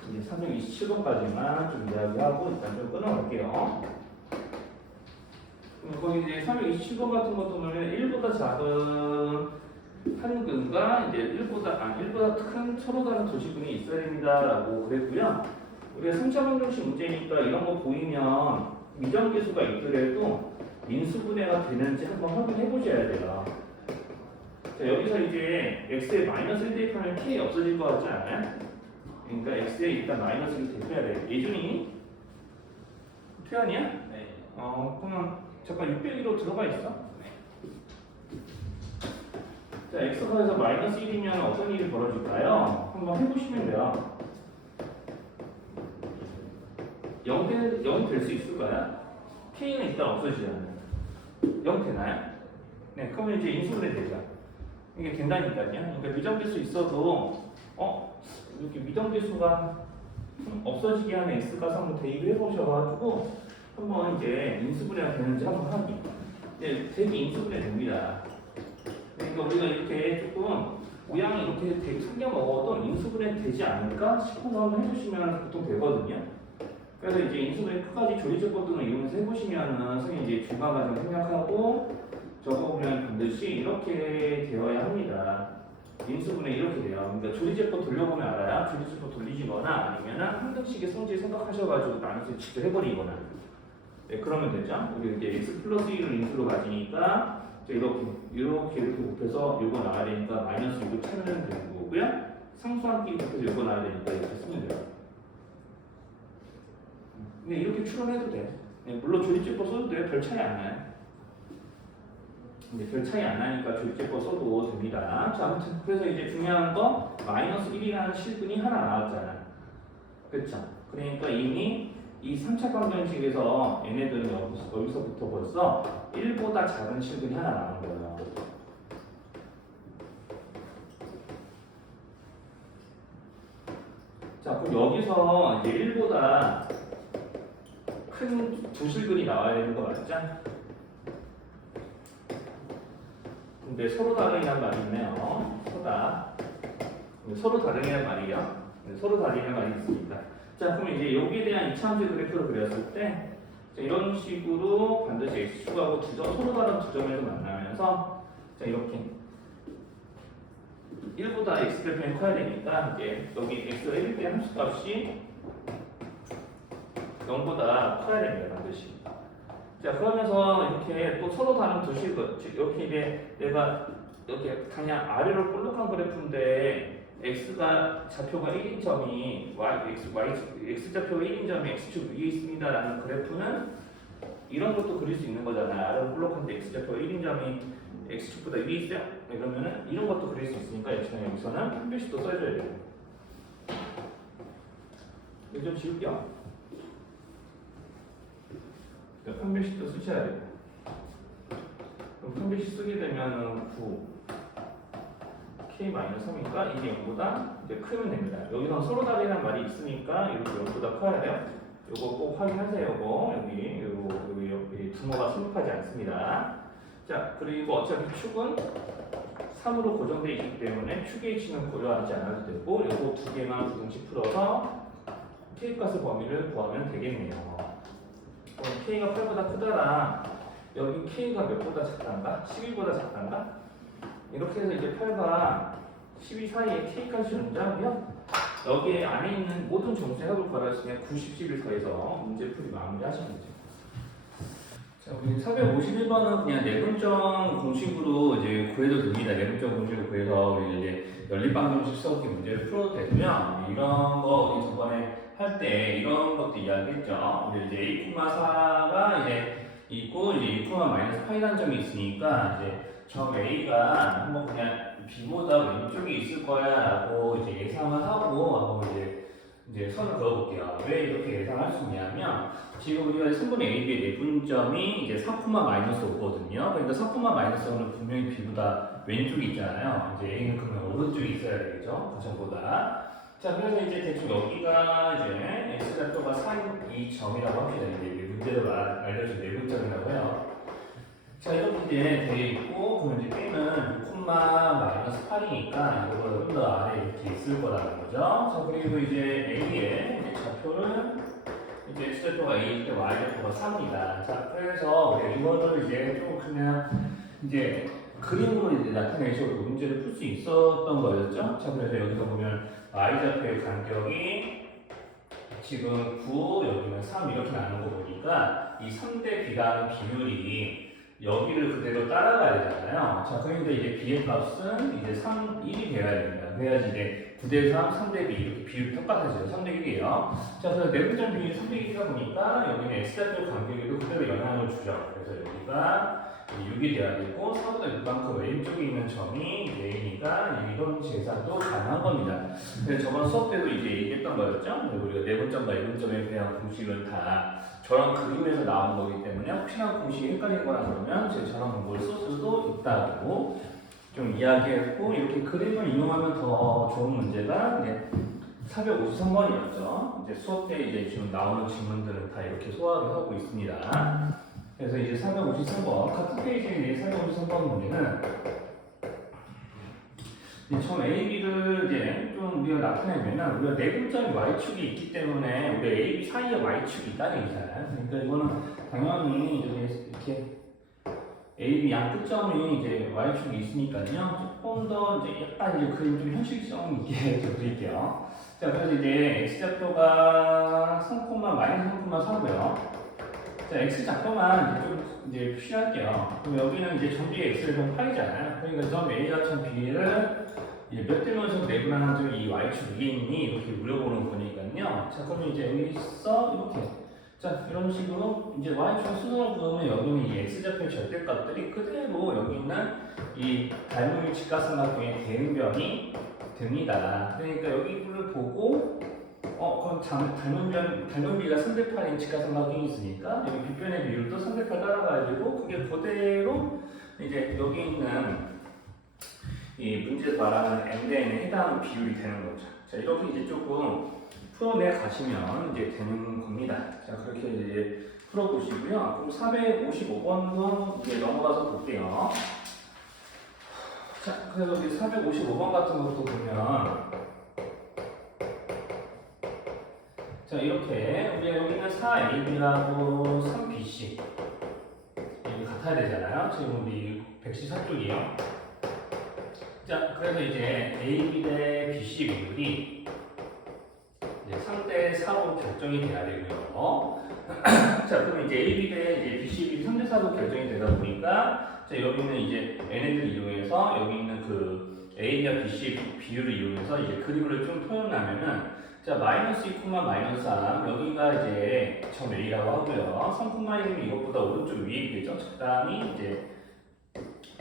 이제 327번까지만 좀 이야기하고 일단 좀 끊어볼게요. 거기 이제 327번 같은 것도 보면 1보다 작은 한근과 이제 1보다 큰 서로 다른 도시군이 있어야 됩니다라고 그랬고요. 우리가 3차 방정식 문제니까 이런 거 보이면 미정계수가 있더라도 인수분해가 되는지 한번 확인해 보셔야 돼요. 자, 여기서 이제 x에 마이너스 1 대입하면 k 없어질 것 같지 않아요? 그러니까 x에 일단 마이너스 1 대입해야 돼. 예준이? 태연이야? 네. 그러면 잠깐 600으로 들어가 있어. 네. 자, x에서 마이너스 1이면 어떤 일이 벌어질까요? 한번 해보시면 돼요. 0 될 수 있을까요? k는 일단 없어지잖아요. 0 되나요? 네, 그러면 이제 인수분해 되죠. 이게 된다니까요. 그러니까 미정계수 있어도 이렇게 미정계수가 없어지게 하는 x값 한번 대입을 해보셔가지고 한번 이제 인수분해가 되는지 한번 확인. 네, 대입 인수분해 됩니다. 그러니까 우리가 이렇게 조금 모양이 이렇게 생겨 먹어도 인수분해 되지 않을까 싶어서 한번 해주시면 보통 되거든요. 그래서 이제 인수분해 끝까지 조리제법 등을 이용해서 해보시면은 선생님 이제 중간 과정 생략하고 적어보면 반드시 이렇게 되어야 합니다. 인수분해 이렇게 돼요. 그러니까 조리제법 돌려보면 알아요. 조리제법 돌리시거나 아니면은 한 등식의 성질 생각하셔가지고 나눠서 직접 해버리거나. 네, 그러면 되죠. 우리 이제 x 플러스 1을 인수로 가지니까 이렇게 곱해서 요거 나와야 되니까 마이너스 6을 찾으면 되는 거고요. 상수함끼리 곱해서 요거 나와야 되니까 이렇게 쓰면 돼요. 네, 이렇게 추론해도 돼. 물론 조립제법 써도 돼요. 별 차이 안 나요. 근데 별 차이 안 나니까 조립제법 써도 됩니다. 자, 아무튼 그래서 이제 중요한 거 마이너스 1이라는 실근이 하나 나왔잖아. 그렇죠? 그러니까 이미 이 3차 방정식에서 얘네들은 여기서부터 벌써 1보다 작은 실근이 하나 나온 거예요. 자, 그럼 여기서 이제 1보다 큰 두 실근이 나와야 되는 거 맞죠? 근데 서로 다르다는 말이 있네요. 서로 다르다는 말이요. 서로 다르다는 말이 있습니다. 자, 그럼 이제 여기에 대한 이차함수 그래프를 그렸을 때 이런 식으로 반드시 x축하고 서로 다른 두 점에서 만나면서 자, 이렇게 1보다 x절편이 커야 되니까 이제 여기 x가 1일 때 함수값이 0보다 커야 됩니다. 반드시. 자, 그러면서 이렇게 또 서로 다른 두 식을 이렇게 이제 내가 이렇게 그냥 아래로 볼록한 그래프인데 x가 좌표가 1인 점이 x 좌표가 1인 점이 x축 위에 있습니다라는 그래프는 이런 것도 그릴 수 있는 거잖아요. 아래로 볼록한데 x 좌표가 1인 점이 x축보다 위에 있어요. 그러면은 이런 것도 그릴 수 있으니까 여기서는 판별식도 써줘야 돼요. 이거 좀 지울게요. 판별식도 쓰셔야 돼요. 그럼 판별식 쓰게 되면 9 k-3이니까 이게 0보다 이제 크면 됩니다. 여기서 서로 다르다는 말이 있으니까 이렇게 0보다 커야 돼요. 요거 꼭 확인하세요. 요거 여기 분모가 성립하지 않습니다. 자, 그리고 어차피 축은 3으로 고정되어 있기 때문에 축의 위치는 고려하지 않아도 되고 요거 두 개만 부등식 풀어서 k값의 범위를 구하면 되겠네요. 그럼 k가 8보다 크다라 여기 k가 몇보다 작단가? 11보다 작단가? 이렇게 해서 이제 8과 12 사이에 k까지 존재하고요. 여기 안에 있는 모든 정수의 합을 구하시면 90, 11 사이에서 문제풀이 마무리하시면 되죠. 자, 우리 451번은 그냥 내분점 공식으로 이제 구해도 됩니다. 내분점 공식으로 구해서 우리 이제 연립방정식 써서 문제를 풀어도 되고요. 이런 거 우리 저번에 할 때 이런 것도 이야기했죠. 우리 이제 a,4가 이제 있고 이제 a,-파이라는 점이 있으니까 이제 점 a가 한번 그냥 b보다 왼쪽에 있을 거야라고 이제 예상을 하고 이제 선을 그어볼게요. 왜 이렇게 예상할 수 있냐면 지금 우리가 3분의 ab의 내분점이 이제 4,-5거든요. 그러니까 4,-5는 분명히 b보다 왼쪽에 있잖아요. 이제 a는 그러면 오른쪽에 있어야 되겠죠. 그 점보다. 자, 그래서 이제 대충 여기가 이제 x좌표가 4인 이 점이라고 합니다. 이제 문제로 알려준 내분점이라고 해요. 자, 이렇게 이제 되어 있고, 그럼 이제 b는 6,-8이니까 이거보다 좀 더 아래에 이렇게 있을 거라는 거죠. 자, 그리고 이제 a의 이제 좌표는 이제 x좌표가 a일 때 y좌표가 3입니다. 자, 그래서 우리 이거를 이제 좀 그냥 이제 그림으로 이제 나타내셔서 문제를 풀 수 있었던 거였죠. 자, 그래서 여기서 보면 y좌표의 간격이 지금 9, 여기는 3 이렇게 나눈 거 보니까 이 3대 b라는 비율이 여기를 그대로 따라가야 되잖아요. 자, 그런데 이제 b의 값은 이제 3, 1이 되어야 됩니다. 그래야지 이제 9대 3, 3대 b 이렇게 비율이 똑같아져요. 3대 1이에요. 자, 그래서 내분점 비율이 3대 1이다 보니까 여기는 x좌표 간격에도 그대로 영향을 주죠. 그래서 여기가 6이 돼야 되고 4보다 6만큼 왼쪽에 있는 점이 a니까 이런 계산도 가능한 겁니다. 그래서 저번 수업 때도 이제 얘기했던 거였죠. 우리가 내분점과 이분점에 대한 공식은 다 저런 그림에서 나온 거기 때문에 혹시나 공식이 헷갈리거나 그러면 제 저런 방법을 쓸 수도 있다고 좀 이야기했고 이렇게 그림을 이용하면 더 좋은 문제가 이제 453번이었죠. 이제 수업 때 이제 지금 나오는 질문들은 다 이렇게 소화를 하고 있습니다. 그래서 이제 453번 같은 페이지에 이제 453번 문제는 점 AB를 이제 좀 우리가 나타내면 우리가 내분점의 y축이 있기 때문에 우리 AB 사이에 y축이 있다는 얘기잖아요. 그러니까 이거는 당연히 이렇게 AB 양 끝점이 이제 y축이 있으니까요. 조금 더 이제 약간 이제 그림 좀 현실성 있게 좀 그릴게요. 자, 그래서 이제 x좌표가 3,-3,4고요. 자, x좌표만 이제 좀 이제 표시할게요. 그럼 여기는 이제 점 B의 x는 8이잖아요. 그러니까 점 A와 점 B를 이제 몇 대면서 내분하는 점이 이 y축 위에 있니? 이렇게 물어보는 거니까요. 자, 그러면 이제 여기서 이렇게 자, 이런 식으로 이제 y축 수선을 구하면 여기는 이 x좌표의 절대값들이 그대로 여기 있는 이 닮음이 직각삼각형의 대응변이 됩니다. 그러니까 여기를 보고 그럼 닮음비가 3대 8인 직각삼각형이 있으니까 여기 빗변의 비율도 3대 8 따라가지고 그게 그대로 이제 여기 있는 이 문제에서 말하는 m대에 해당하는 비율이 되는 거죠. 자, 이렇게 이제 조금 풀어내 가시면 이제 되는 겁니다. 자, 그렇게 이제 풀어보시고요. 그럼 455번도 이제 넘어가서 볼게요. 자, 그래서 우리 455번 같은 것도 보면, 자, 이렇게 우리가 여기는 4AB하고 3BC 이게 같아야 되잖아요. 지금 우리 114쪽이에요. 자, 그래서 이제 AB 대 BC 비율이 3대 4로 결정이 돼야 되고요. 자, 그럼 이제 AB 대 이제 BC 비율이 3대 4로 결정이 되다 보니까, 자, 여기는 이제 얘네들 이용해서 여기 있는 그 A와 BC 비율을 이용해서 이제 그림을 좀 표현하면은, 자, 마이너스 2, 마이너스 3 여기가 이제 점 A라고 하고요. 3,1은 이것보다 오른쪽 위에 되죠. 적당히 이제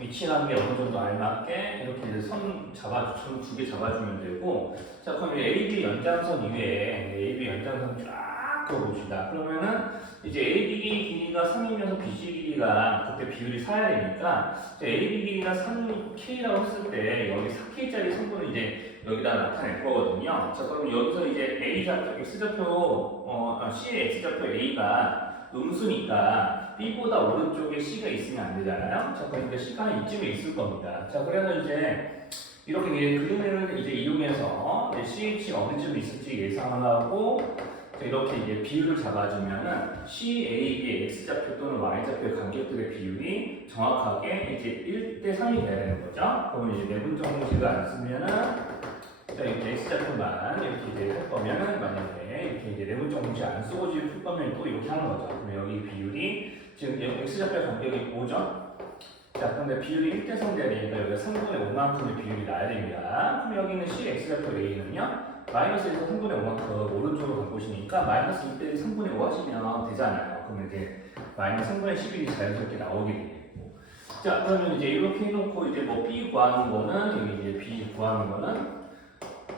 위치라는 게 어느 정도 알맞게 이렇게 이제 선 잡아주면 두 개 잡아주면 되고, 자, 그럼 AB 연장선 위에 AB 연장선 쫙 그어봅시다. 그러면은 이제 AB 길이가 3이면서 BC 길이가 그때 비율이 4야 되니까, AB 길이가 3K라고 했을 때 여기 4K짜리 성분을 이제 여기다 나타낼 거거든요. 자, 그럼 여기서 이제 A좌표, X좌표, C의 X좌표 A가 음수니까 B보다 오른쪽에 C가 있으면 안 되잖아요. 자, 그러니까 C가 이쯤에 있을 겁니다. 자, 그래서 이제 이렇게 이제 그림을 이제 이용해서 CH가 어느 쯤에 있을지 예상하고, 자, 이렇게 이제 비율을 잡아주면은 CA의 X좌표 또는 Y좌표의 간격들의 비율이 정확하게 이제 1대 3이 돼야 되는 거죠. 그러면 이제 내분적 공식을 안 쓰면은, 자, 이렇게 X좌표만 이렇게 이제 할 거면은, 만약에 이렇게 이제 내분적 공식 안 쓰고 지금 풀 거면 또 이렇게 하는 거죠. 그러면 여기 비율이 지금 X좌표 간격이 5죠? 자, 근데 비율이 1대 3 돼야 되니까 여기가 3분의 5만큼의 비율이 나야 됩니다. 그럼 여기 있는 C X좌표 A는요, 마이너스에서 3분의 5만큼 오른쪽으로 간 곳이니까 마이너스 2 빼기 3분의 5 하시면 되잖아요. 그러면 이제 마이너스 3분의 11이 자연스럽게 나오게 되고. 자, 그러면 이제 이렇게 해놓고 이제 뭐 B 구하는 거는, 여기 이제 B 구하는 거는,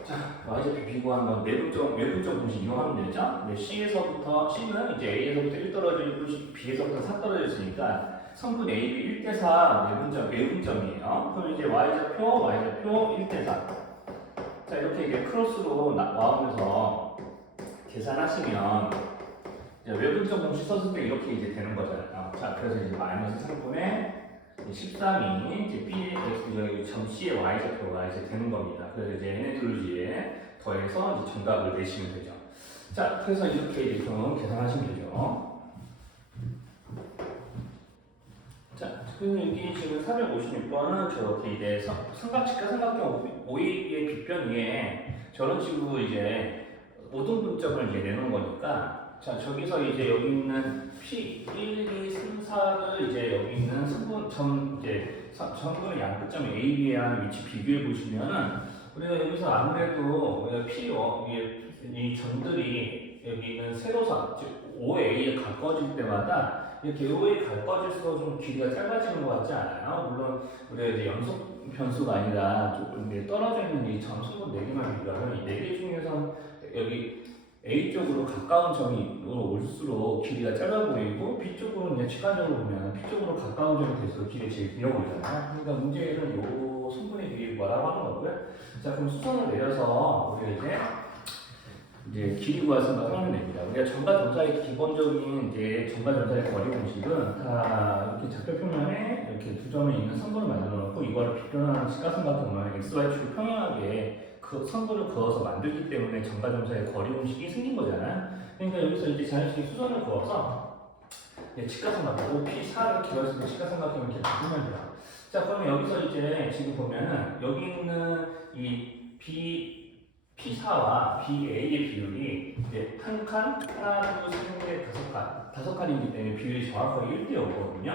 자, y좌표 B 구하는 건 외분적 공식 이용하면 되죠? 네, C에서부터, C는 이제 A에서부터 1 떨어지고 B에서부터 4 떨어졌으니까 성분 AB 1대 4 외분점이에요. 그럼 이제 y좌표 1대 4. 자, 이렇게 이제 크로스로 나오면서 계산하시면 이제 외분점 공식 썼을 때 이렇게 이제 되는 거잖아요. 자, 그래서 이제 마이너스 3분의 13이 이제 B, X, 여기 점 C의 Y좌표가 이제 되는 겁니다. 그래서 이제 얘네들을 이제 더해서 이제 정답을 내시면 되죠. 자, 그래서 이렇게 이제 좀 계산하시면 되죠. 자, 그럼 여기 지금 456번은 저렇게 이제 직각삼각형 OA의 빗변 위에 저런 식으로 이제 오등분점을 이제 내놓은 거니까, 자, 저기서 이제 여기 있는 P 1, 2, 3, 4를 이제 여기 있는 전분의 양끝점 A, B에 하는 위치 비교해 보시면은, 우리가 여기서 아무래도 P, 이 점들이 여기 있는 세로선, 즉 OA에 가까워질 때마다 이렇게 OA에 가까워질수록 좀 길이가 짧아지는 것 같지 않아요? 물론 우리가 이제 연속 변수가 아니라 조금 떨어져 있는 이 점 성분 4개만 비교하면 이 4개 중에서 여기 A 쪽으로 가까운 점이 올수록 길이가 짧아 보이고, B 쪽으로 그냥 직관적으로 보면 B 쪽으로 가까운 점이 될수록 길이 제일 길어 보이잖아요. 그러니까 문제에는 요 성분의 길이 뭐라고 하는 거고요. 자, 그럼 수선을 내려서 우리가 이제 길이 구할 생각을 하면 됩니다. 우리가 전과 전사의 기본적인 이제 전과 전사의 거리 공식은 다 이렇게 좌표 표면에 이렇게 두 점에 있는 선분을 만들어 놓고 이거를 빗변하는 직각삼각형을 XY축을 평행하게 그 선분을 그어서 만들기 때문에 전과 전사의 거리 공식이 생긴 거잖아요. 그러니까 여기서 이제 자연스럽게 수선을 그어서 직각삼각형 P4를 기울여서 직각삼각형을 이렇게 바꾸면 돼요. 자, 그러면 여기서 이제 지금 보면은 여기 있는 이 P4와 BA의 비율이 이제 한 칸, 하나, 둘, 셋, 넷, 다섯 칸이기 때문에 비율이 정확하게 1대 5거든요.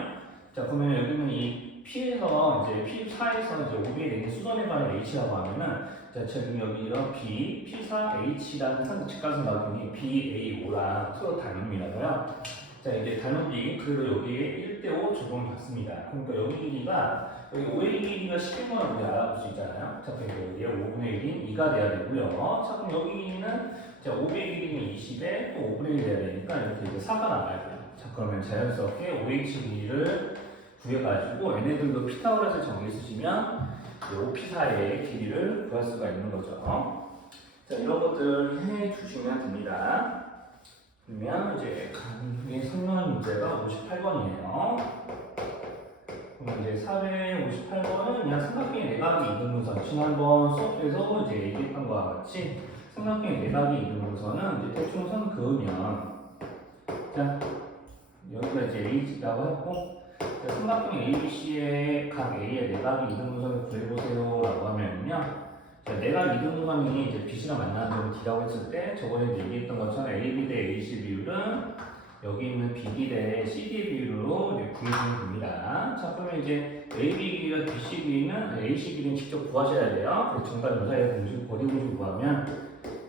자, 그러면 여기는 이 P에서 이제 P4에서 이제 OB에 내린 수선에 관한 H라고 하면은, 자, 지금 여기 이런 B, P4H라는 직각삼각형이 BAO랑 서로 닮음이라고요. 자, 이제 닮은 비, 그리고 여기에 1대5 적용을 받습니다. 그러니까 여기 길이가, 여기 5의 길이가 10인 걸 우리 알아볼 수 있잖아요. 자, 그러니까 여기에 5분의 1인 2가 돼야 되고요. 자, 그럼 여기 길이는, 자, 5의 길이는 20에 또 5분의 1이 돼야 되니까 이렇게 이제 4가 나와야 돼요. 자, 그러면 자연스럽게 5H 길이를 구해가지고 얘네들도 피타고라스 정리 쓰시면 5P4의 길이를 구할 수가 있는 거죠. 자, 이런 것들을 해 주시면 됩니다. 그러면 이제 이 성명 문제가 58번이에요. 그럼 이제 458번은 그냥 삼각형의 내각이 이등분선. 지난번 수업에서 이제 얘기했던 것과 같이 삼각형의 내각이 이등분선은 이제 대충 선 그으면, 자, 여기가 이제 H라고 했고, 삼각형 ABC의 각 A의 내각이 이등분선을 구해보세요라고 하면요. 자, 내각 이등분선이 이제 B씨랑 만나는 점을 D라고 했을 때 저번에 얘기했던 것처럼 AB 대 AC 비율은 여기 있는 BD 대 CD의 비율로 이제 구해주면 됩니다. 자, 그러면 이제 AB 길이와 BC 길이는 AC 길이는 직접 구하셔야 돼요. 그래서 정답 연사의 공식, 거리 공식 구하면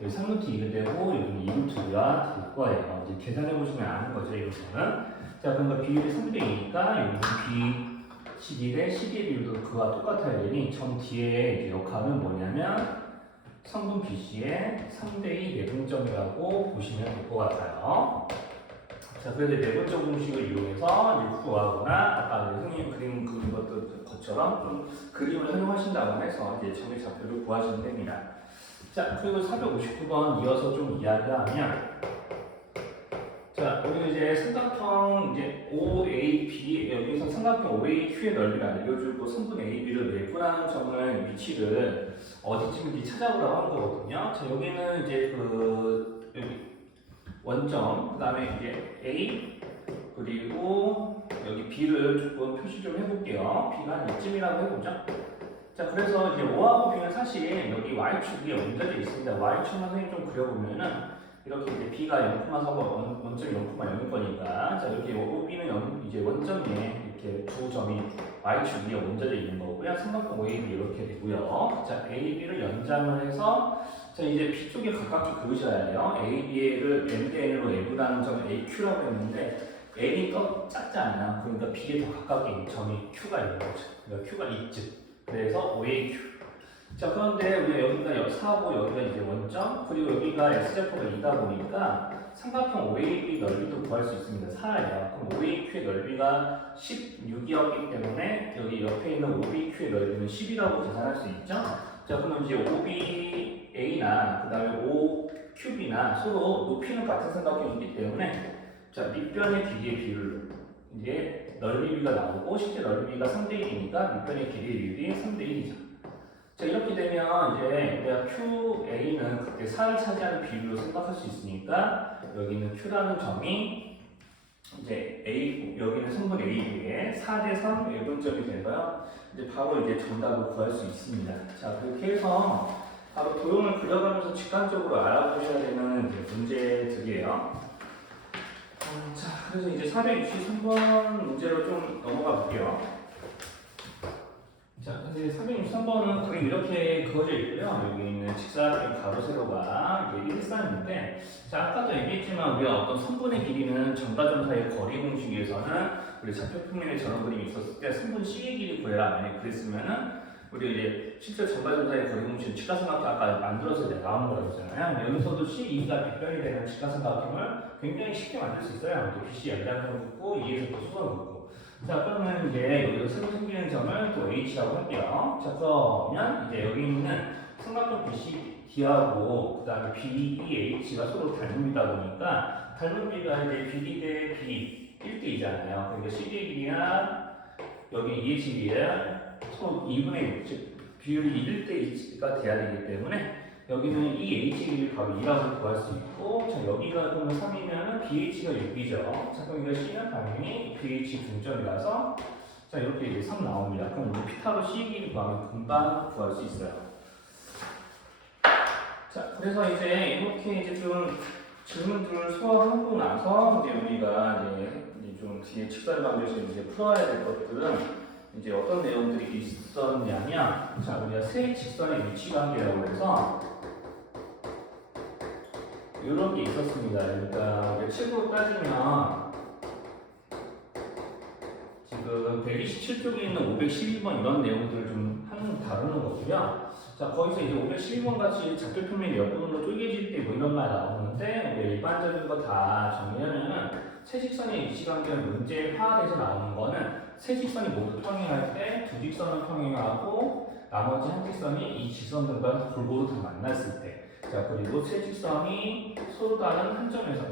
여기 3루트 2가 되고 여기는 2루트가 될 거예요. 이제 계산해 보시면 아는 거죠, 이거는. 자, 그러니까 비율이 3대 2니까 여기는 B, CD 대 CD의 비율도 그와 똑같아야 되니 점 D의 이제 역할은 뭐냐면 성분 BC의 3대2 내분점이라고 보시면 될 것 같아요. 자, 그래서 내분점 공식을 이용해서 이제 구하거나 아까 선생님 그림 그린 것처럼 좀 그림을 활용하신다고 해서 이제 점의 좌표를 구하시면 됩니다. 자, 그리고 459번 이어서 좀 이야기하면, 자, 우리 이제 삼각형 이제 OAB, 여기서 삼각형 OAQ의 넓이를 알려주고 성분 AB를 내분하는 점을 위치를 어디쯤인지 찾아보라고 하는 거거든요. 자, 여기는 이제 여기 원점, 그 다음에 이제 A, 그리고 여기 B를 조금 표시 좀 해볼게요. B가 한 이쯤이라고 해보죠. 자, 그래서 이제 O하고 B는 사실 여기 Y축 위에 얹어져 있습니다. Y축만 선생님 좀 그려보면은 이렇게 이제 B가 0,4번, 원점이 0,0일 거니까, 자, 이렇게 OB는 이제 원점 위에 이렇게 두 점이 Y축 위에 얹어져 있는 거고요. 삼각형 OAB 이렇게 되고요. 자, AB를 연장을 해서, 자, 이제 B 쪽에 가깝게 그으셔야 돼요. AB를 M 대 N으로 F라는 점을 AQ라고 했는데, N이 더 작지 않나? 그러니까 B에 더 가깝게 있는 점이 Q가 있는 거죠. 그러니까 Q가 이쯤. 그래서 OAQ. 자, 그런데 우리가 여기가 4고 여기가 이제 원점, 그리고 여기가 S좌표가 2다 보니까 삼각형 OAB 넓이도 구할 수 있습니다. 4예요. 그럼 OAQ의 넓이가 16이었기 때문에 여기 옆에 있는 OBQ의 넓이는 10이라고 계산할 수 있죠? 자, 그러면 이제 OBA나 그 다음에 OQB나 서로 높이는 같은 삼각형이기 때문에, 자, 밑변의 길이의 비율로 이제 넓이비가 나오고 실제 넓이비가 3대 1이니까 밑변의 길이의 비율이 3대 1이죠. 자, 이렇게 되면 이제 우리가 QA는 그때 4를 차지하는 비율로 생각할 수 있으니까 여기는 Q라는 점이 이제 A, 여기는 성분 AB에 4대 3 외분점이 돼서요. 이제 바로 이제 정답을 구할 수 있습니다. 자, 그렇게 해서 바로 도형을 그려가면서 직관적으로 알아보셔야 되는 이제 문제들이에요. 자, 그래서 이제 463번 문제로 좀 넘어가 볼게요. 자, 근데 363번은 그림 이렇게 그어져 있고요. 여기 있는 직사각형 가로 세로가 이제 일산인데, 자, 아까도 얘기했지만 우리가 어떤 성분의 길이는 점과 점 사이의 거리 공식에서는 우리 좌표 평면에 저런 그림이 있었을 때 성분 C의 길이 구해라 만약에 그랬으면은 우리 이제 실제 점과 점 사이의 거리 공식은 직각삼각형 아까 만들어서 이제 나온 거라고 했잖아요. 여기서도 C2가 빗변이 되는 직각삼각형을 굉장히 쉽게 만들 수 있어요. 이제 BC 연장선을 긋고 2에서 또 수선을 긋고. 자, 그러면 이제 여기서 새로 생기는 점을 또 H라고 할게요. 자, 그러면 이제 여기 있는 삼각형 BCD하고 그 다음에 BEH가 서로 닮음이다 보니까 닮은 비가 이제 BD 대 B 1대2잖아요. 그러니까 CD의 길이나 여기 EH 길이야 서로 2분의 6, 즉 비율이 1대2가 돼야 되기 때문에 여기는 이 H 길이를 바로 2라고 구할 수 있고, 자, 여기가 그러면 3이면 BH가 6이죠. 자, 그럼 이거 C는 당연히 BH 중점이라서, 자, 이렇게 이제 3 나옵니다. 그럼 우리 피타로 C 길이 구하면 금방 구할 수 있어요. 자, 그래서 이제 이렇게 이제 좀 질문들을 소화하고 나서 이제 우리가 이제 좀 뒤에 직설 방정식을 이제 풀어야 될 것들은 이제 어떤 내용들이 있었냐면, 자, 우리가 세 직선의 위치 관계라고 해서 이런 게 있었습니다. 그러니까 책으로 따지면 지금 127쪽에 있는 512번 이런 내용들을 좀 다루는 거고요. 자, 거기서 이제 512번 같이 좌표평면이 옆부분으로 쪼개질 때 뭐 이런 말 나오는데, 일반적인 거 다 정리하면은 세 직선의 위치 관계는 문제화돼서 나오는 거는 세 직선이 모두 평행할 때 두 직선을 평행하고 나머지 한 직선이 이 직선들과 골고루 다 만났을 때, 자, 그리고 세 직선이 서로 다른 한 점에서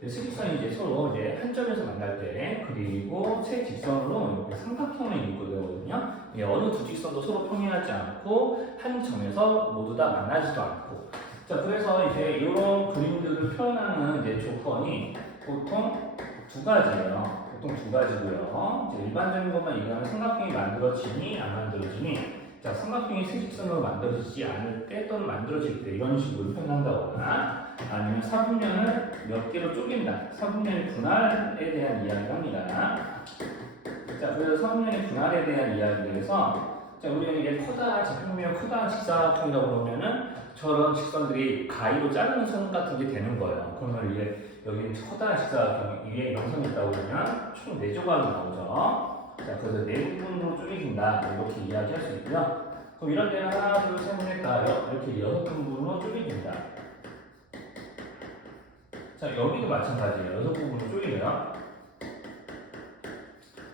세 직선이 이제 서로 이제 한 점에서 만날 때, 그리고 세 직선으로 이렇게 삼각형을 이루게 되거든요. 어느 두 직선도 서로 평행하지 않고 한 점에서 모두 다 만나지도 않고. 자, 그래서 이제 이런 그림들을 표현하는 이제 조건이 보통 두 가지예요. 보통 두 가지고요. 이제 일반적인 것만 얘기하면 삼각형이 만들어지니 안 만들어지니. 자, 삼각형이 세 직선으로 만들어지지 않을 때 또는 만들어질 때 이런 식으로 표현한다거나, 아니면 사분면을 몇 개로 쪼갠다. 사분면의 분할에 대한 이야기를 합니다. 자, 그래서 사분면의 분할에 대한 이야기에서, 자, 우리가 이게 커다란 좌표면 커다란 직사각형이라고 그러면은 저런 직선들이 가위로 자르는 선 같은 게 되는 거예요. 그러면 이게 여기 커다란 직사각형 위에 이런 선이 있다고 그러면 총 4조각이 나오죠. 자, 그래서 네 부분으로 쪼개진다. 이렇게 이야기할 수 있고요. 그럼 이런 데는 하나, 둘, 셋, 넷, 다 이렇게 6부분으로 쪼개진다. 자, 여기도 마찬가지예요. 6부분으로 쪼개요.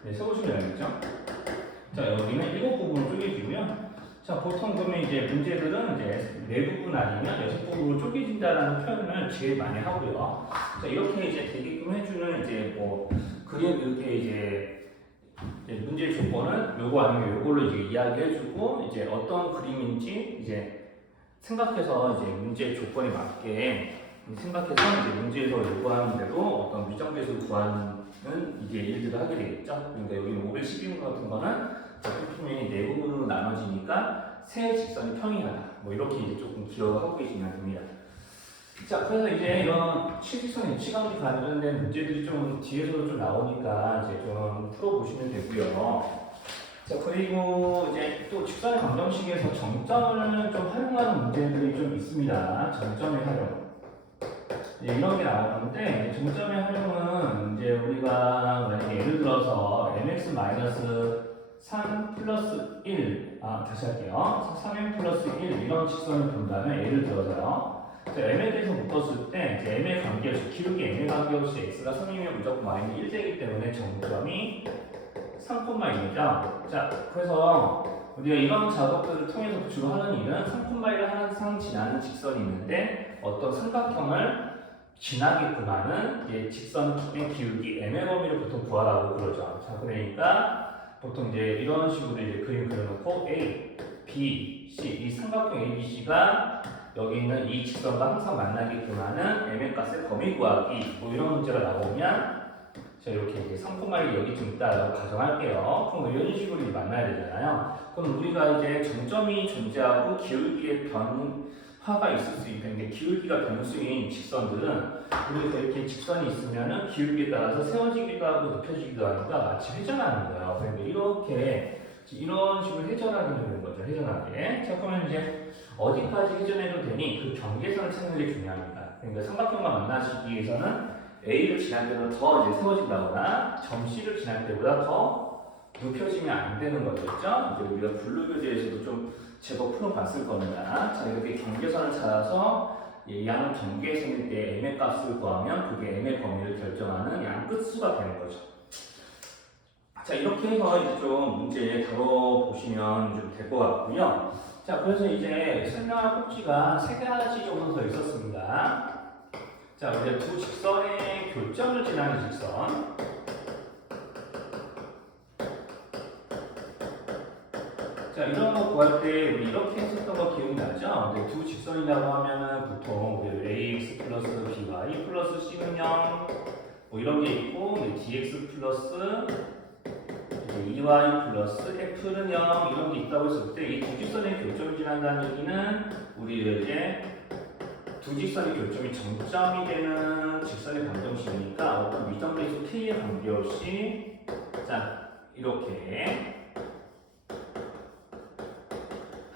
네, 세보시면 알겠죠? 자, 여기는 7부분으로 쪼개지고요. 자, 보통 그러면 이제 문제들은 이제 4부분 아니면 6부분으로 쪼개진다라는 표현을 제일 많이 하고요. 자, 이렇게 이제 되게끔 해주는 이제 뭐 그림 이렇게 이제 문제 조건은 요거 아니면 요걸로 이제 이야기해주고, 이제 어떤 그림인지 이제 생각해서 이제 문제 조건에 맞게 생각해서 이제 문제에서 요구하는 대로 어떤 미정계수 구하는 이제 일들을 하게 되겠죠. 그러니까 여기 512번 같은 거는 좌표평면이 네 부분으로 나눠지니까 세 직선이 평행하다. 뭐 이렇게 이제 조금 기억하고 계시면 됩니다. 자, 그래서 이제 이런 실직선 입시관계 관련된 문제들이 좀 뒤에서도 좀 나오니까 이제 좀 풀어보시면 되고요. 자, 그리고 이제 또 직선의 방정식에서 정점을 좀 활용하는 문제들이 좀 있습니다. 정점의 활용. 이런 게 나오는데, 정점의 활용은 이제 우리가 만약에 예를 들어서 mx-3 플러스 1, 다시 할게요. 3m 플러스 1 이런 직선을 본다면, 예를 들어서요. m에 대해서 묶었을 때 이제 m의 관계없이, 기울기 m의 관계없이 x가 3이면 무조건 y는 1되기 때문에 정점이 3,1이죠. 자, 그래서 우리가 이런 작업들을 통해서 주로 하는 일은 3,1을 항상 지나는 직선이 있는데 어떤 삼각형을 지나게끔 하는 직선의 기울기 m의 범위를 보통 구하라고 그러죠. 자, 그러니까 보통 이제 이런 식으로 이제 그림 그려놓고 A, B, C 이 삼각형 A, B, C가 여기 있는 이 직선과 항상 만나게끔 하는 m의 값의 범위 구하기, 뭐 이런 문제가 나오면 자, 이렇게 이제 3,1이 여기 좀 있다라고 가정할게요. 그럼 이런 식으로 만나야 되잖아요. 그럼 우리가 이제 정점이 존재하고 기울기의 변화가 있을 수 있는데, 기울기가 변수인 직선들은 우리가 이렇게 직선이 있으면은 기울기에 따라서 세워지기도 하고 눕혀지기도 하니까 마치 회전하는 거예요. 그런데 이렇게 이런 식으로 회전하게 되는 거죠. 회전하게. 자, 그러면 이제 어디까지 회전해도 되니 그 경계선을 찾는 게 중요합니다. 그러니까 삼각형과 만나시기 위해서는 A를 지날 때보다 더 이제 세워진다거나 점 C를 지날 때보다 더 눕혀지면 안 되는 거겠죠? 이제 우리가 블루교재에서도 좀 제법 풀어봤을 겁니다. 자, 이렇게 경계선을 찾아서 양 경계선일 때 m의 값을 구하면 그게 m의 범위를 결정하는 양 끝수가 되는 거죠. 자, 이렇게 해서 이제 좀 문제 다뤄보시면 좀 될 것 같고요. 자, 그래서 이제 설명할 꼭지가 3가지 정도 더 있었습니다. 자, 이제 두 직선의 교점을 지나는 직선. 자, 이런 거 구할 때 우리 이렇게 했었던 거 기억나죠? 근데 두 직선이라고 하면은 보통 우리 ax 플러스 by 플러스 c는 0, 뭐 이런 게 있고, dx 플러스 2y 플러스 f는 0 이런 게 있다고 했을 때 이 두 직선의 교점을 지난다는 얘기는 우리 이제 두 직선의 교점이 정점이 되는 직선의 방정식이니까 어떤 미정계수 k에 관계없이 자, 이렇게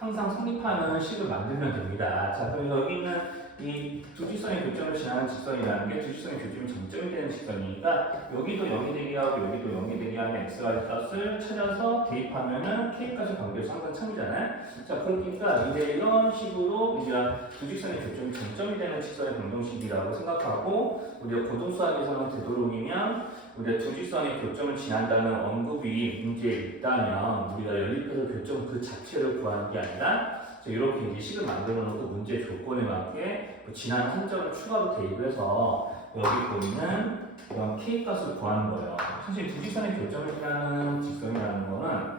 항상 성립하는 식을 만들면 됩니다. 자, 그럼 여기 있는 이 두 직선의 교점을 지나는 직선이라는 게 두 직선의 교점이 점점이 되는 직선이니까 여기도 0이 되게 하고 여기도 0이 되게 하는 xy 값을 찾아서 대입하면은 k값의 관계에서 항상 참이잖아요. 자, 그러니까 이제 이런 식으로 이제 두 직선의 교점이 점점이 되는 직선의 방정식이라고 생각하고 우리가 고등수학에서는 되도록이면 우리가 두 직선의 교점을 지난다는 언급이 문제에 있다면 우리가 연립해서 교점 그 자체를 구하는 게 아니라 이렇게 이제 식을 만들어 놓고 문제 조건에 맞게 지난 한 점을 추가로 대입을 해서 여기 보이는 이런 k 값을 구하는 거예요. 사실 두 직선의 교점을 지나는 직선이라는 거는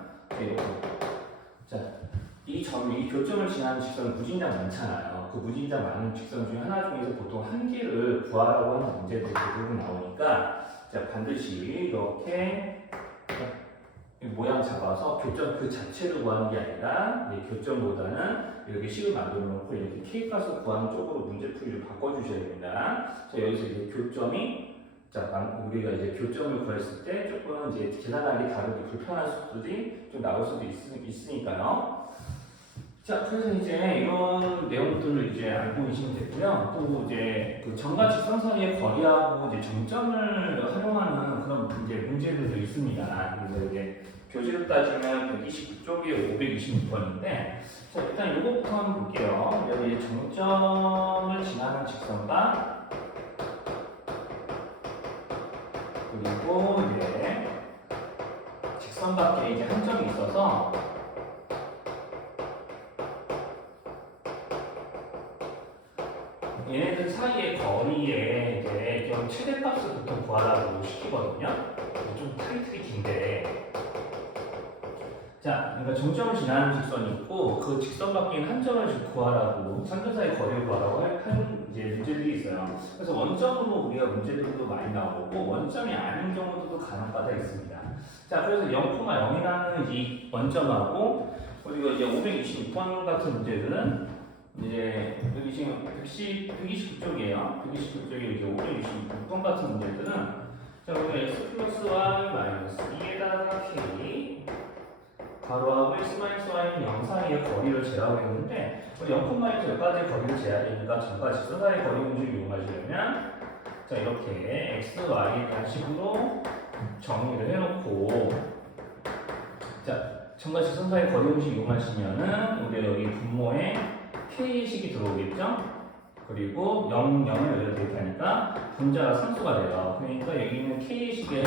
이 교점을 지나는 직선은 무진장 많잖아요. 그 무진장 많은 직선 중에 하나 중에서 보통 한 개를 구하라고 하는 문제들이 대부분 나오니까 반드시 이렇게 모양 잡아서 교점 그 자체를 구하는 게 아니라 교점보다는 이렇게 식을 만들어 놓고 이렇게 k 값을 구하는 쪽으로 문제풀이를 바꿔주셔야 됩니다. 자, 여기서 이제 교점이 우리가 이제 교점을 구했을 때 조금 이제 계산하기 다르게 불편한 수들이 좀 나올 수도 있으니까요. 자, 그래서 이제 이런 내용들을 이제 알고 계시면 되고요. 또 이제 그 점과 직선 사이의 거리하고 이제 정점을 활용하는 그런 이제 문제들도 있습니다. 그래서 이제 교재로 따지면 129쪽에 526번인데, 자, 일단 이거부터 한번 볼게요. 여기 정점을 지나는 직선과 그리고 이제 직선 밖에 이제 한 점이 있어서 얘네들 사이의 거리에 이제 좀 최대값을 보통 구하라고 시키거든요. 좀 타이틀이 긴데. 자, 그러니까 정점을 지나는 직선이 있고 그 직선 밖에 있는 한 점을 구하라고 삼점 사이 거리를 구하라고 하는 이제 문제들이 있어요. 그래서 원점으로 우리가 문제들도 많이 나오고 원점이 아닌 경우도 간혹가다 있습니다. 자, 그래서 0,0이라는 이 원점하고 그리고 이제 526번 같은 문제들은 이제 여기 지금 129쪽이에요. 129쪽에 이제 526번 같은 문제들은 자, 우리가 x 플러스 y 마이너스 2에다가 k 가로하고 x 마이너스 y는 0 사이의 거리를 제하겠는데 0,1 절까지의 거리를 제하니까 점과 직선 사이의 거리 공식을 이용하시려면 자, 이렇게 x, y 이런 식으로 정의를 해놓고 자, 점과 직선 사이의 거리 공식 이용하시면은 우리가 여기 분모에 k식이 들어오겠죠? 그리고 0, 0을 여기다 대입하니까 분자가 상수가 돼요. 그러니까 여기 있는 k식의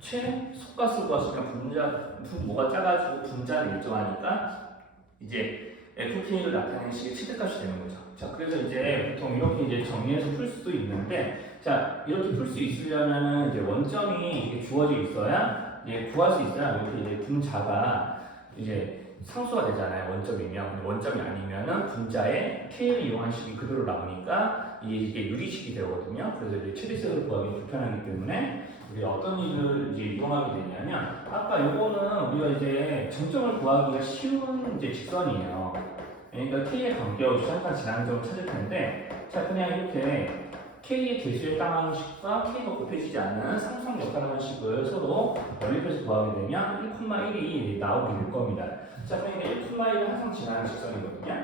최소값을 구했으니까 분모가 작아지고 분자는 일정하니까 이제 fk를 나타내는 식의 최대값이 되는 거죠. 자, 그래서 이제 보통 이렇게 이제 정리해서 풀 수도 있는데, 자, 이렇게 풀 수 있으려면은 이제 원점이 이게 주어져 있어야 구할 수 있어야 이렇게 이제 분자가 이제 상수가 되잖아요. 원점이면. 원점이 아니면은 분자에 k를 이용한 식이 그대로 나오니까 이게 유리식이 되거든요. 그래서 이제 최대값을 구하기 불편하기 때문에 우리가 어떤 일을 이제 이용하게 되냐면 아까 요거는 우리가 이제 정점을 구하기가 쉬운 이제 직선이에요. 그러니까 k의 관계없이 항상 지나는 점을 찾을 텐데 자, 그냥 이렇게 k의 개수에 해당하는 식과 k가 곱해지지 않는 상수항 역할하는 식을 서로 연립해서 구하게 되면 1,1이 나오게 될 겁니다. 자, 그러니까 1,1은 항상 지나는 직선이거든요.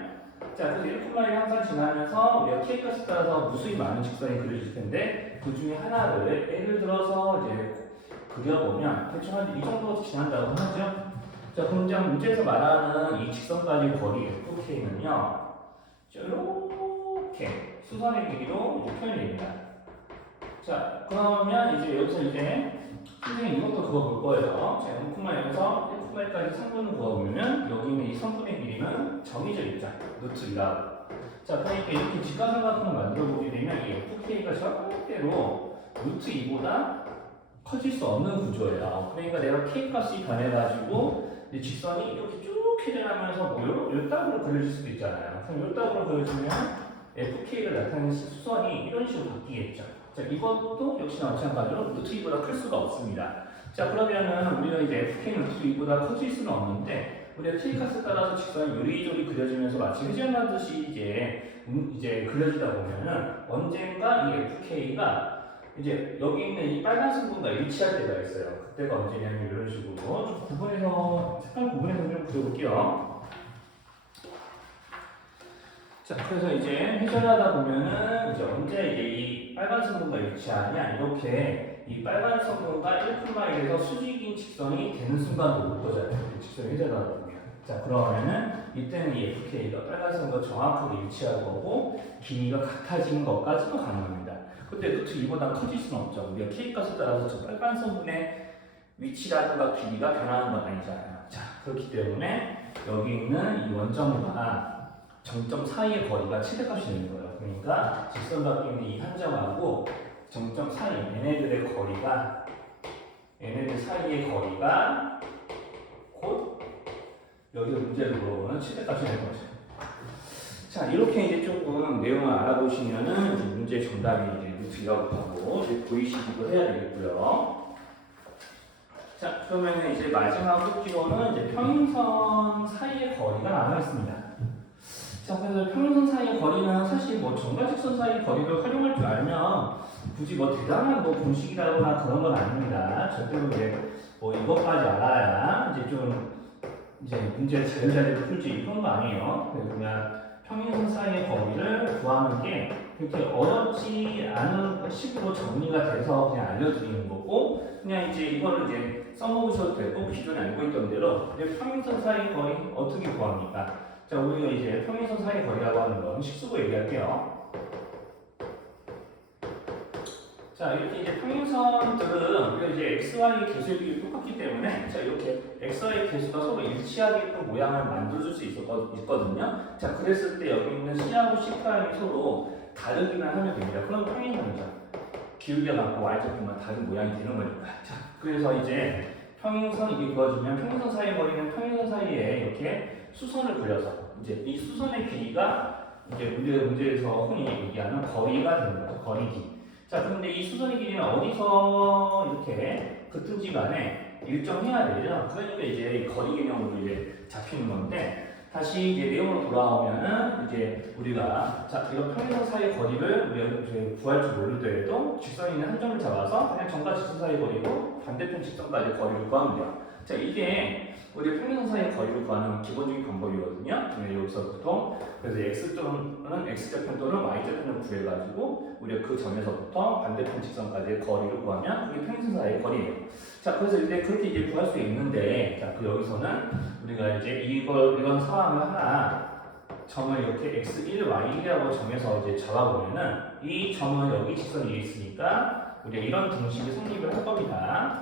자, 그래서 1,1이 항상 지나면서 우리가 k 값에 따라서 무수히 많은 직선이 그려질 텐데 그 중에 하나를 예를 들어서 이제 그려보면 대충 한 이 정도 지난다고 하죠. 자, 그럼 이제 문제에서 말하는 이 직선까지 거리 fk는요 이렇게 수선의 길이로 이제 표현이 됩니다. 자, 그러면 이제 여기서 이제 선생님 이것도 그거 볼 거예요. 자, 0,0에서 1,1까지 상분을 구하보면 여기 있는 이 선분의 길이는 정해져 있죠. 루트 2라고. 자, 그러니까 이렇게 직각삼각형을 만들어 보게 되면 이 fk가 절대로 루트 2보다 커질 수 없는 구조예요. 그러니까 내가 k 값이 변해가지고 이 직선이 이렇게 쭉 회전하면서 뭐 요 따구로 그려질 수도 있잖아요. 그럼 요 따구로 그려지면 fk를 나타내는 수선이 이런 식으로 바뀌겠죠. 자, 이것도 역시나 마찬가지로 루트 2보다 클 수가 없습니다. 자, 그러면은 우리가 이제 fk는 루트 2보다 커질 수는 없는데 우리가 k 값에 따라서 직선이 요리조리 그려지면서 마치 회전하듯이 이제 그려지다 보면은 언젠가 이 fk가 이제 여기 있는 이 빨간 승분과 일치할 때가 있어요. 그때가 언제냐면 이런 식으로 좀 구분해서 색깔 구분해서 좀 그려볼게요. 자, 그래서 이제 해설하다 보면은 이제 언제 이제 이 빨간 선분과 일치하냐 이렇게 이 빨간 선분과 1,1에서 수직인 직선이 되는 순간도 올 거잖아요. 직선을 해설하다 보면. 자, 그러면은 이때는 이 FK가 빨간 선과 정확하게 일치할 거고 길이가 같아지는 것까지도 가능합니다. 근데 그쵸 이보다 커질 수는 없죠. 우리가 K 값에 따라서 저 빨간 선분의 위치라든가 길이가 변하는 건 아니잖아요. 자, 그렇기 때문에 여기 있는 이 원점과 정점 사이의 거리가 최대값이 되는 거예요. 그러니까 직선 밖에 있는 이 한 점하고 정점 사이 얘네들 사이의 거리가 곧 여기서 문제를 물어보는 최대값이 되는 거죠. 자, 이렇게 이제 조금 내용을 알아보시면은 이제 문제 정답이 이제 루트라고 하고 이제 보이시기도 해야 되겠고요. 자, 그러면 이제 마지막 기로는 이제 평행선 사이의 거리가 남아 있습니다. 자, 그래서 평행선 사이의 거리는 사실 뭐 점과 직선 사이의 거리를 활용할 줄 알면 굳이 뭐 대단한 뭐 공식이라거나 그런 건 아닙니다. 절대로 이제 뭐 이것까지 알아야 이제 좀 이제 문제를 자유자재로 풀지 이런 거 아니에요. 그래서 그냥 평행선 사이의 거리를 구하는 게 그렇게 어렵지 않은 식으로 정리가 돼서 그냥 알려드리는 거고 그냥 이제 이거를 이제 써먹으셔도 되고 기존에 알고 있던 대로 평행선 사이의 거리 어떻게 구합니까? 자, 우리가 이제 평행선 사이의 거리라고 하는 건 식수로 얘기할게요. 자, 이렇게 이제 평행선들은 우리가 이제 x, y 개수의 비율이 똑같기 때문에 자, 이렇게 x, y 개수가 서로 일치하게끔 모양을 만들어줄 수 있거든요. 자, 그랬을 때 여기 있는 C하고 C'이 서로 다르기만 하면 됩니다. 그럼 평행선이죠. 기울기가 같고 y좌표만 다른 모양이 되는 거니까. 자, 그래서 이제 평행선 이게 그어주면 평행선 사이의 거리는 평행선 사이에 이렇게 수선을 그려서 이제 이 수선의 길이가 이제 문제에서 흔히 얘기하는 거리가 되는 거죠. 거리 D. 자, 그런데 이 수선의 길이는 어디서 이렇게 긋든지 간에 일정해야 되죠. 그러니까 이제 거리 개념으로 이제 잡히는 건데 다시 이제 내용으로 돌아오면은 이제 우리가 자, 이런 평행선 사이의 거리를 우리가 이제 구할 줄 모르더라도 직선이 있는 한 점을 잡아서 그냥 점과 직선 사이의 거리고 반대편 직선까지 거리를 구하면 돼요. 자, 이게 우리 평행선 사이의 거리를 구하는 기본적인 방법이거든요. 여기서 보통 그래서 x 또는 x좌편 또는 y좌편을 구해가지고 우리가 그 점에서부터 반대편 직선까지의 거리를 구하면 그게 평행선 사이의 거리예요. 자, 그래서 이제 그렇게 이제 구할 수 있는데, 자, 그 여기서는 우리가 이제 이런 상황을 하나 점을 이렇게 x1, y1이라고 정해서 이제 잡아보면은 이 점은 여기 직선이 위에 있으니까 우리가 이런 등식이 성립을 할 겁니다.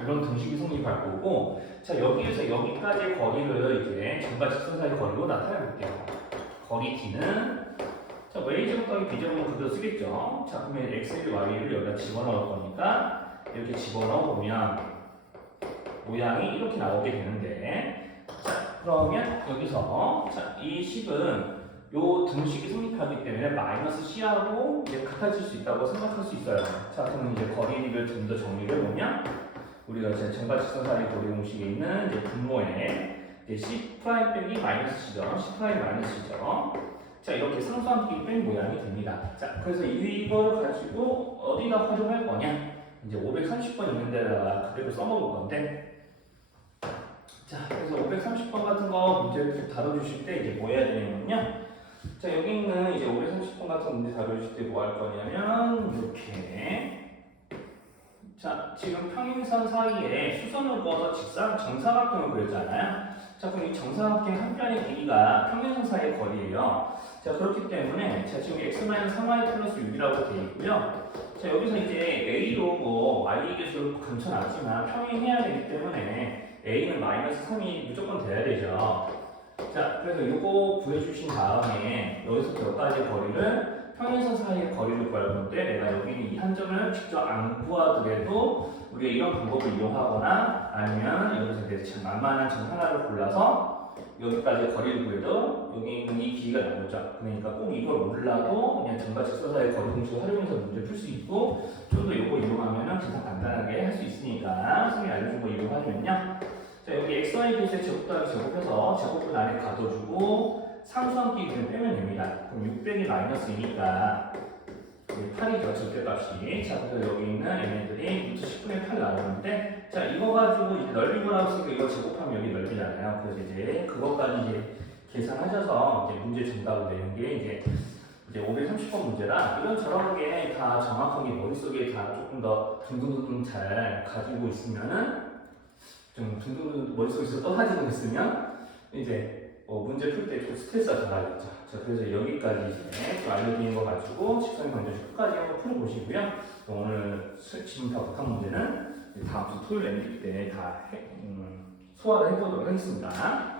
이런 등식이 성립할 거고, 자, 여기에서 여기까지의 거리를 이제 점과 직선 사이 거리로 나타내 볼게요. 거리 D는 자, A제곱 더하기 B제곱은 그대로 쓰겠죠. 자, 그러면 X를 Y를 여기다 집어넣을 거니까 이렇게 집어넣어 보면 모양이 이렇게 나오게 되는데, 자, 그러면 여기서 자, 이 식은 요 등식이 성립하기 때문에 마이너스 C하고 이제 같아질 수 있다고 생각할 수 있어요. 자, 그러면 이제 거리를 좀 더 정리를 해보면 우리가 이제 점과 직선 사이 거리 공식에 있는 이제 분모에 이제 C 프라임 빼기 마이너스 C죠. C 프라임 마이너스 C죠. 자, 이렇게 상수함끼리 뺀 모양이 됩니다. 자, 그래서 이걸 가지고 어디다 활용할 거냐? 이제 530번 있는 데다가 그대로 써먹을 건데, 자, 그래서 530번 같은 거 문제를 다뤄주실 때 이제 뭐 해야 되냐면요. 자, 여기 있는 이제 530번 같은 문제 다뤄주실 때 뭐 할 거냐면 이렇게. 자, 지금 평행선 사이에 수선을 그어서 정사각형을 그렸잖아요. 자, 그럼 이 정사각형 한 편의 길이가 평행선 사이의 거리예요. 자, 그렇기 때문에 자, 지금 x-3y 플러스 6이라고 되어 있고요. 자, 여기서 이제 a로 뭐 y 개수를 감춰놨지만 평행해야 되기 때문에 a는 마이너스 3이 무조건 돼야 되죠. 자, 그래서 이거 구해주신 다음에 여기서부터 여기까지 거리를 평행선 사이의 거리를 구할 건데 내가 여기 있는 이 한 점을 직접 안 구하더라도 우리가 이런 방법을 이용하거나 아니면 여기서 이제 만만한 점 하나를 골라서 여기까지 거리를 구해도 여기 있는 이 길이가 나오죠. 그러니까 꼭 이걸 몰라도 그냥 점과 직선 사이의 거리 공식을 활용해서 문제 풀 수 있고 좀 더 이거 이용하면 진짜 간단하게 할 수 있으니까 선생님이 알려준 거 이용하면요. 자, 여기 xy 개수의 제곱 더하기 제곱해서 제곱분 안에 가둬주고 상수함끼리 그냥 빼면 됩니다. 그럼 600이 마이너스 2니까 8이죠, 절대값이. 자, 그래서 여기 있는 얘네들이 루트 10분의 8 나오는데, 자, 이거 가지고 이제 넓이구라고 쓰니까 이거 제곱하면 여기 넓이잖아요. 그래서 이제 그것까지 이제 계산하셔서 이제 문제 정답을 내는 게 이제 530번 문제라 이런 저런 게 다 정확하게 머릿속에 다 조금 더 둥둥둥 잘 가지고 있으면은 좀 둥둥둥 머릿속에서 떠가지고 있으면 이제 문제 풀 때 좀 스트레스가 덜하겠죠. 자, 그래서 여기까지 이제 좀 알려드린 거 가지고 식성의 방정식 끝까지 한번 풀어보시고요. 오늘 지금 다 못한 문제는 다음 주 토요일 MBT 때 다 소화를 해보도록 하겠습니다.